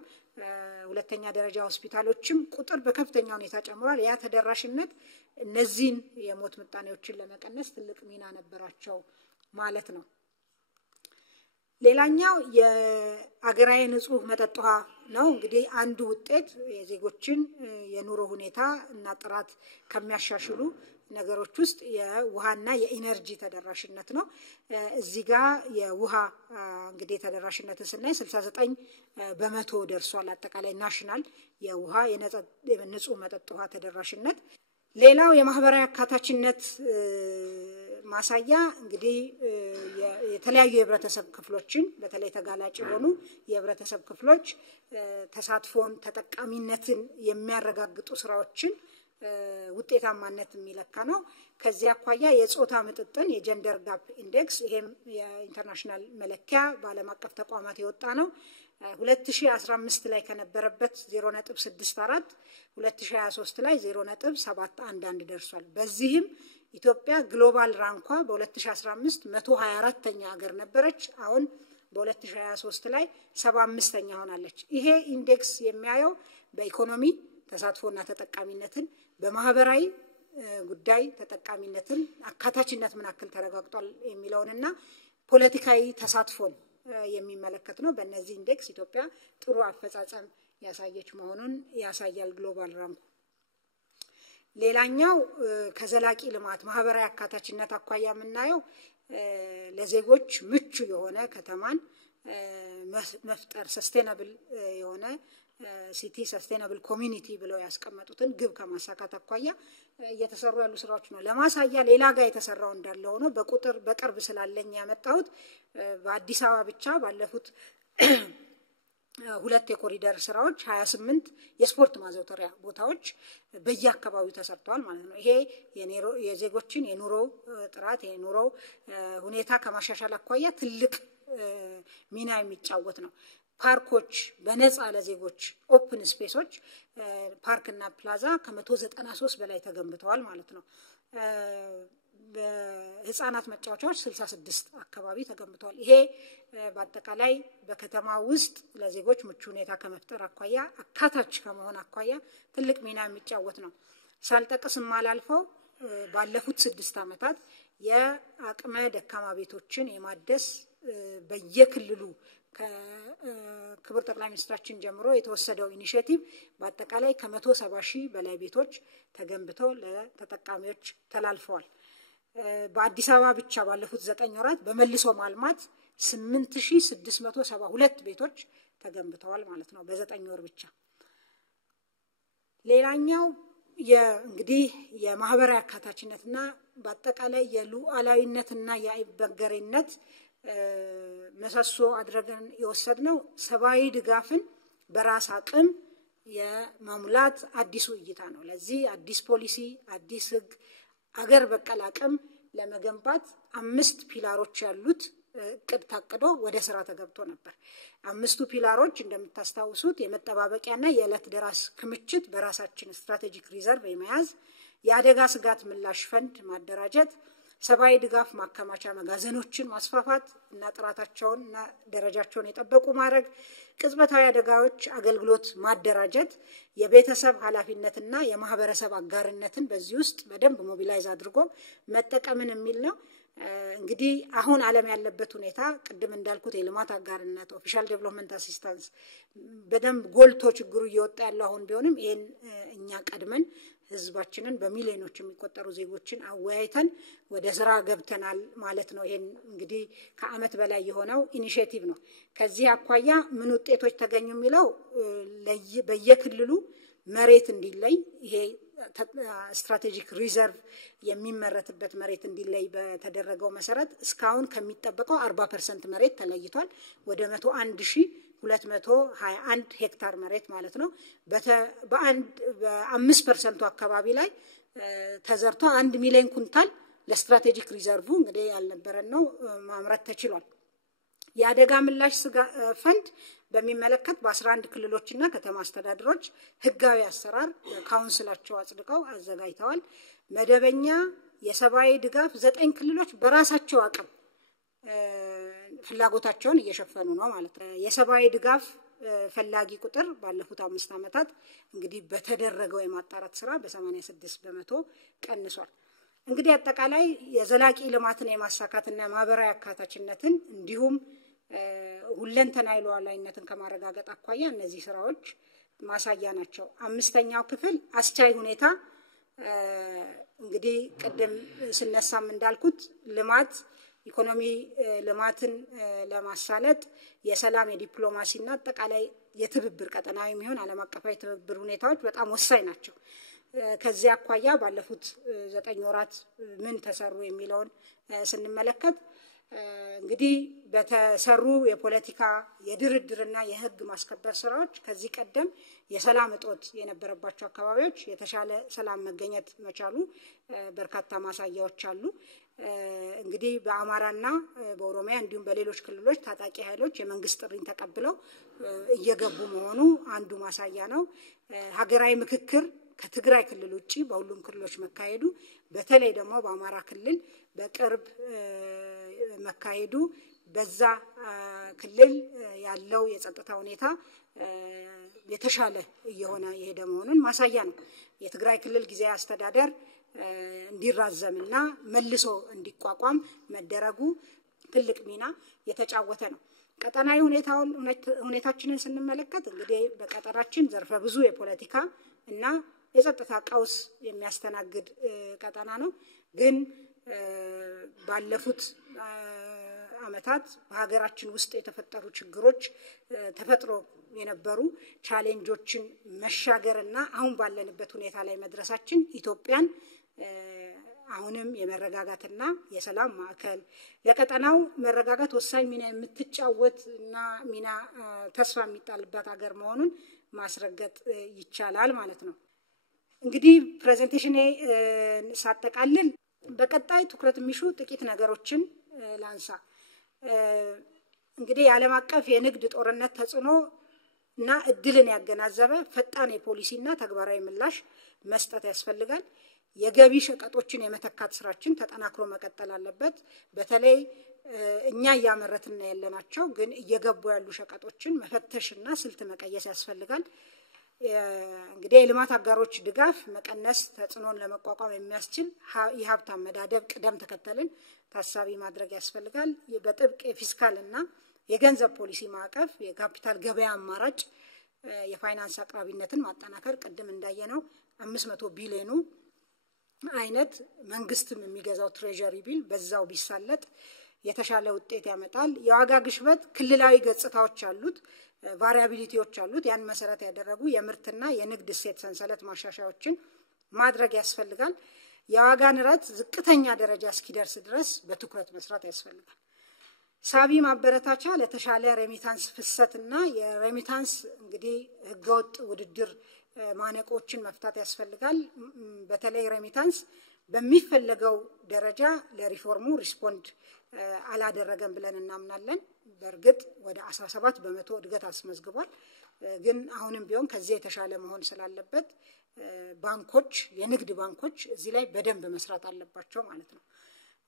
ሁለተኛ ደረጃ ሆስፒታሎችም ቁጥር በከፍተኛ ሁኔታ ጨምሯል። ያ ተደራሽነት እነዚህን የሞት ምጣኔዎችን ለመቀነስ ትልቅ ሚና ነበራቸው ማለት ነው። ሌላኛው የአገራዊ ንጹህ መጠጥ ውሃ ነው። እንግዲህ አንዱ ውጤት የዜጎችን የኑሮ ሁኔታ እና ጥራት ከሚያሻሽሉ ነገሮች ውስጥ የውሃና የኢነርጂ ተደራሽነት ነው። እዚህ ጋር የውሃ እንግዲህ ተደራሽነትን ስናይ 69% ደርሷል። አጠቃላይ ናሽናል የውሃ የንጹህ መጠጥ ውሃ ተደራሽነት። ሌላው የማህበራዊ አካታችነት ማሳያ እንግዲህ የተለያዩ የህብረተሰብ ክፍሎችን በተለይ ተጋላጭ የሆኑ የህብረተሰብ ክፍሎች ተሳትፎን ተጠቃሚነትን የሚያረጋግጡ ስራዎችን ውጤታማነት የሚለካ ነው። ከዚህ አኳያ የጾታ ምጥጥን የጀንደር ጋፕ ኢንዴክስ ይሄም የኢንተርናሽናል መለኪያ በዓለም አቀፍ ተቋማት የወጣ ነው። 2015 ላይ ከነበረበት 0.64 2023 ላይ 0.711 ደርሷል። በዚህም ኢትዮጵያ ግሎባል ራንኳ በ2015 124ኛ ሀገር ነበረች። አሁን በ2023 ላይ 75ኛ ሆናለች። ይሄ ኢንዴክስ የሚያየው በኢኮኖሚ ተሳትፎና ተጠቃሚነትን በማህበራዊ ጉዳይ ተጠቃሚነትን አካታችነት ምን ያክል ተረጋግጧል የሚለውንና ፖለቲካዊ ተሳትፎን የሚመለከት ነው። በእነዚህ ኢንዴክስ ኢትዮጵያ ጥሩ አፈጻጸም ያሳየች መሆኑን ያሳያል ግሎባል ራንኩ። ሌላኛው ከዘላቂ ልማት ማህበራዊ አካታችነት አኳያ የምናየው ለዜጎች ምቹ የሆነ ከተማን መፍጠር ሰስቴናብል የሆነ ሲቲ ሰስቴናብል ኮሚኒቲ ብለው ያስቀመጡትን ግብ ከማሳካት አኳያ እየተሰሩ ያሉ ስራዎች ነው። ለማሳያ ሌላ ጋር የተሰራው እንዳለ ሆኖ በቁጥር በቅርብ ስላለኝ ያመጣሁት በአዲስ አበባ ብቻ ባለፉት ሁለት የኮሪደር ስራዎች 28 የስፖርት ማዘውተሪያ ቦታዎች በየአካባቢው ተሰርተዋል ማለት ነው። ይሄ የዜጎችን የኑሮ ጥራት የኑሮ ሁኔታ ከማሻሻል አኳያ ትልቅ ሚና የሚጫወት ነው። ፓርኮች በነፃ ለዜጎች ኦፕን ስፔሶች ፓርክና ፕላዛ ከ193 በላይ ተገንብተዋል ማለት ነው። በህፃናት መጫወቻዎች 66 አካባቢ ተገንብተዋል። ይሄ በአጠቃላይ በከተማ ውስጥ ለዜጎች ምቹ ሁኔታ ከመፍጠር አኳያ አካታች ከመሆን አኳያ ትልቅ ሚና የሚጫወት ነው። ሳልጠቅስ ማላልፈው ባለፉት 6 ዓመታት የአቅመ ደካማ ቤቶችን የማደስ በየክልሉ ከክብር ጠቅላይ ሚኒስትራችን ጀምሮ የተወሰደው ኢኒሼቲቭ በአጠቃላይ ከ170 ሺህ በላይ ቤቶች ተገንብተው ለተጠቃሚዎች ተላልፈዋል። በአዲስ አበባ ብቻ ባለፉት 9 ወራት በመልሶ ማልማት 8672 ቤቶች ተገንብተዋል ማለት ነው በ9 ወር ብቻ። ሌላኛው እንግዲህ የማህበራዊ አካታችነትና በአጠቃላይ የሉዓላዊነትና የአይበገሬነት መሰሶ አድርገን የወሰድነው ሰብአዊ ድጋፍን በራስ አቅም የመሙላት አዲሱ እይታ ነው። ለዚህ አዲስ ፖሊሲ አዲስ ህግ አገር በቀል አቅም ለመገንባት 5 ፒላሮች ያሉት እቅድ ታቅዶ ወደ ስራ ተገብቶ ነበር። 5ቱ ፒላሮች እንደምታስታውሱት የመጠባበቂያና የዕለት ደራስ ክምችት በራሳችን ስትራቴጂክ ሪዘርቭ የመያዝ፣ የአደጋ ስጋት ምላሽ ፈንድ ማደራጀት፣ ሰብአዊ ድጋፍ ማከማቻ መጋዘኖችን ማስፋፋት እና ጥራታቸውን እና ደረጃቸውን የጠበቁ ማድረግ፣ ቅጽበታዊ አደጋዎች አገልግሎት ማደራጀት፣ የቤተሰብ ኃላፊነትና የማህበረሰብ አጋርነትን በዚህ ውስጥ በደንብ ሞቢላይዝ አድርጎ መጠቀምን የሚል ነው። እንግዲህ አሁን ዓለም ያለበት ሁኔታ ቅድም እንዳልኩት የልማት አጋርነት ኦፊሻል ዴቨሎፕመንት አሲስታንስ በደንብ ጎልቶ ችግሩ እየወጣ ያለው አሁን ቢሆንም ይሄን እኛ ቀድመን ህዝባችንን በሚሊዮኖች የሚቆጠሩ ዜጎችን አወያይተን ወደ ስራ ገብተናል ማለት ነው። ይሄን እንግዲህ ከዓመት በላይ የሆነው ኢኒሺዬቲቭ ነው። ከዚህ አኳያ ምን ውጤቶች ተገኙ የሚለው በየክልሉ መሬት እንዲለይ ይሄ ስትራቴጂክ ሪዘርቭ የሚመረትበት መሬት እንዲለይ በተደረገው መሰረት እስካሁን ከሚጠበቀው 40% መሬት ተለይቷል። ወደ 11221 ሄክታር መሬት ማለት ነው። በ5% አካባቢ ላይ ተዘርቶ 1 ሚሊዮን ኩንታል ለስትራቴጂክ ሪዘርቭ እንግዲህ ያልነበረን ነው ማምረት ተችሏል። የአደጋ ምላሽ ፈንድ በሚመለከት በ11 ክልሎችና ከተማ አስተዳደሮች ህጋዊ አሰራር ካውንስላቸው አጽድቀው አዘጋጅተዋል። መደበኛ የሰብአዊ ድጋፍ 9 ክልሎች በራሳቸው አቅም ፍላጎታቸውን እየሸፈኑ ነው ማለት ነው። የሰብአዊ ድጋፍ ፈላጊ ቁጥር ባለፉት 5 ዓመታት እንግዲህ በተደረገው የማጣራት ስራ በ86% ቀንሷል። እንግዲህ አጠቃላይ የዘላቂ ልማትን የማሳካትና ማህበራዊ አካታችነትን እንዲሁም ሁለንተናዊ ሉዓላዊነትን ከማረጋገጥ አኳያ እነዚህ ስራዎች ማሳያ ናቸው። 5ኛው ክፍል አስቻይ ሁኔታ እንግዲህ ቀደም ስነሳም እንዳልኩት ልማት ኢኮኖሚ ልማትን ለማሳለጥ የሰላም የዲፕሎማሲና አጠቃላይ የትብብር ቀጠናዊ የሚሆን ዓለም አቀፋዊ ትብብር ሁኔታዎች በጣም ወሳኝ ናቸው። ከዚህ አኳያ ባለፉት 9 ወራት ምን ተሰሩ የሚለውን ስንመለከት እንግዲህ በተሰሩ የፖለቲካ የድርድርና የህግ ማስከበር ስራዎች ከዚህ ቀደም የሰላም እጦት የነበረባቸው አካባቢዎች የተሻለ ሰላም መገኘት መቻሉ በርካታ ማሳያዎች አሉ። እንግዲህ በአማራና በኦሮሚያ እንዲሁም በሌሎች ክልሎች ታጣቂ ኃይሎች የመንግስት ጥሪን ተቀብለው እየገቡ መሆኑ አንዱ ማሳያ ነው። ሀገራዊ ምክክር ከትግራይ ክልል ውጪ በሁሉም ክልሎች መካሄዱ በተለይ ደግሞ በአማራ ክልል በቅርብ መካሄዱ በዛ ክልል ያለው የጸጥታ ሁኔታ የተሻለ እየሆነ የሄደ መሆኑን ማሳያ ነው። የትግራይ ክልል ጊዜያዊ አስተዳደር እንዲራዘምና መልሶ እንዲቋቋም መደረጉ ትልቅ ሚና የተጫወተ ነው። ቀጠናዊ ሁኔታችንን ስንመለከት እንግዲህ በቀጠናችን ዘርፈ ብዙ የፖለቲካ እና የጸጥታ ቀውስ የሚያስተናግድ ቀጠና ነው። ግን ባለፉት ዓመታት በሀገራችን ውስጥ የተፈጠሩ ችግሮች ተፈጥሮ የነበሩ ቻሌንጆችን መሻገርና አሁን ባለንበት ሁኔታ ላይ መድረሳችን ኢትዮጵያን አሁንም የመረጋጋትና የሰላም ማዕከል ለቀጠናው መረጋጋት ወሳኝ ሚና የምትጫወትና ሚና ተስፋ የሚጣልበት ሀገር መሆኑን ማስረገጥ ይቻላል ማለት ነው። እንግዲህ ፕሬዘንቴሽኔ ሳጠቃልል በቀጣይ ትኩረት የሚሹ ጥቂት ነገሮችን ላንሳ። እንግዲህ የዓለም አቀፍ የንግድ ጦርነት ተጽዕኖ እና እድልን ያገናዘበ ፈጣን የፖሊሲና ተግባራዊ ምላሽ መስጠት ያስፈልጋል። የገቢ ሸቀጦችን የመተካት ስራችን ተጠናክሮ መቀጠል አለበት። በተለይ እኛ ያመረትና ያለናቸው ግን እየገቡ ያሉ ሸቀጦችን መፈተሽና ስልት መቀየስ ያስፈልጋል። እንግዲህ የልማት አጋሮች ድጋፍ መቀነስ ተጽዕኖን ለመቋቋም የሚያስችል የሀብት አመዳደብ ቅደም ተከተልን ታሳቢ ማድረግ ያስፈልጋል። በጥብቅ የፊስካልና የገንዘብ ፖሊሲ ማዕቀፍ የካፒታል ገበያ አማራጭ የፋይናንስ አቅራቢነትን ማጠናከር ቅድም እንዳየነው 500 ቢሊዮኑ አይነት መንግስትም የሚገዛው ትሬጀሪ ቢል በዛው ቢሳለጥ የተሻለ ውጤት ያመጣል። የዋጋ ግሽበት ክልላዊ ገጽታዎች አሉት፣ ቫሪያቢሊቲዎች አሉት። ያን መሰረት ያደረጉ የምርትና የንግድ እሴት ሰንሰለት ማሻሻያዎችን ማድረግ ያስፈልጋል። የዋጋ ንረት ዝቅተኛ ደረጃ እስኪደርስ ድረስ በትኩረት መስራት ያስፈልጋል። ሳቢ ማበረታቻ ለተሻለ ሬሚታንስ ፍሰትና የሬሚታንስ እንግዲህ ህገወጥ ውድድር ማነቆችን መፍታት ያስፈልጋል። በተለይ ሬሚታንስ በሚፈለገው ደረጃ ለሪፎርሙ ሪስፖንድ አላደረገም ብለን እናምናለን። በእርግጥ ወደ 17% እድገት አስመዝግቧል። ግን አሁንም ቢሆን ከዚህ የተሻለ መሆን ስላለበት ባንኮች የንግድ ባንኮች እዚህ ላይ በደንብ መስራት አለባቸው ማለት ነው።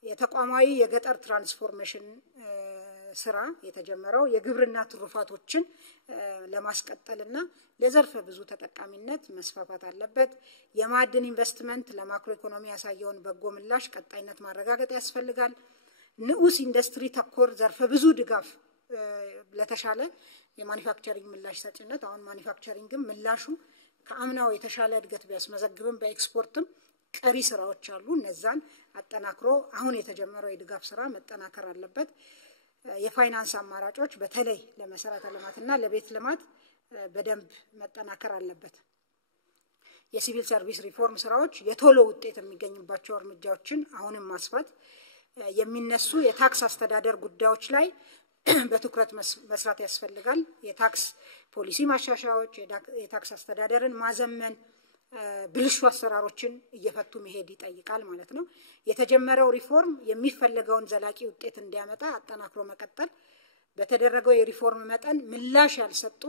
የተቋማዊ የገጠር ትራንስፎርሜሽን ስራ የተጀመረው የግብርና ትሩፋቶችን ለማስቀጠልና ለዘርፈ ብዙ ተጠቃሚነት መስፋፋት አለበት። የማዕድን ኢንቨስትመንት ለማክሮ ኢኮኖሚ ያሳየውን በጎ ምላሽ ቀጣይነት ማረጋገጥ ያስፈልጋል። ንዑስ ኢንዱስትሪ ተኮር ዘርፈ ብዙ ድጋፍ ለተሻለ የማኑፋክቸሪንግ ምላሽ ሰጪነት አሁን ማኑፋክቸሪንግም ምላሹ ከአምናው የተሻለ እድገት ቢያስመዘግብም በኤክስፖርትም ቀሪ ስራዎች አሉ። እነዛን አጠናክሮ አሁን የተጀመረው የድጋፍ ስራ መጠናከር አለበት። የፋይናንስ አማራጮች በተለይ ለመሰረተ ልማትና ለቤት ልማት በደንብ መጠናከር አለበት። የሲቪል ሰርቪስ ሪፎርም ስራዎች የቶሎ ውጤት የሚገኝባቸው እርምጃዎችን አሁንም ማስፋት፣ የሚነሱ የታክስ አስተዳደር ጉዳዮች ላይ በትኩረት መስራት ያስፈልጋል። የታክስ ፖሊሲ ማሻሻያዎች፣ የታክስ አስተዳደርን ማዘመን፣ ብልሹ አሰራሮችን እየፈቱ መሄድ ይጠይቃል ማለት ነው። የተጀመረው ሪፎርም የሚፈልገውን ዘላቂ ውጤት እንዲያመጣ አጠናክሮ መቀጠል፣ በተደረገው የሪፎርም መጠን ምላሽ ያልሰጡ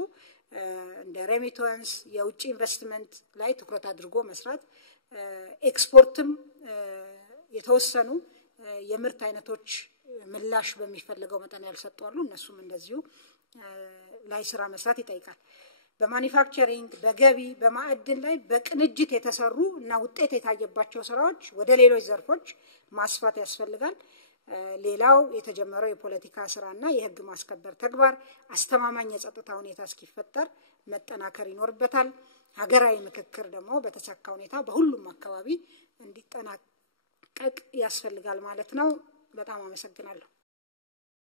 እንደ ሬሚታንስ የውጭ ኢንቨስትመንት ላይ ትኩረት አድርጎ መስራት፣ ኤክስፖርትም የተወሰኑ የምርት አይነቶች ምላሽ በሚፈልገው መጠን ያልሰጡ አሉ። እነሱም እንደዚሁ ላይ ስራ መስራት ይጠይቃል። በማኑፋክቸሪንግ በገቢ በማዕድን ላይ በቅንጅት የተሰሩ እና ውጤት የታየባቸው ስራዎች ወደ ሌሎች ዘርፎች ማስፋት ያስፈልጋል። ሌላው የተጀመረው የፖለቲካ ስራና የህግ ማስከበር ተግባር አስተማማኝ የጸጥታ ሁኔታ እስኪፈጠር መጠናከር ይኖርበታል። ሀገራዊ ምክክር ደግሞ በተሳካ ሁኔታ በሁሉም አካባቢ እንዲጠናቀቅ ያስፈልጋል ማለት ነው። በጣም አመሰግናለሁ።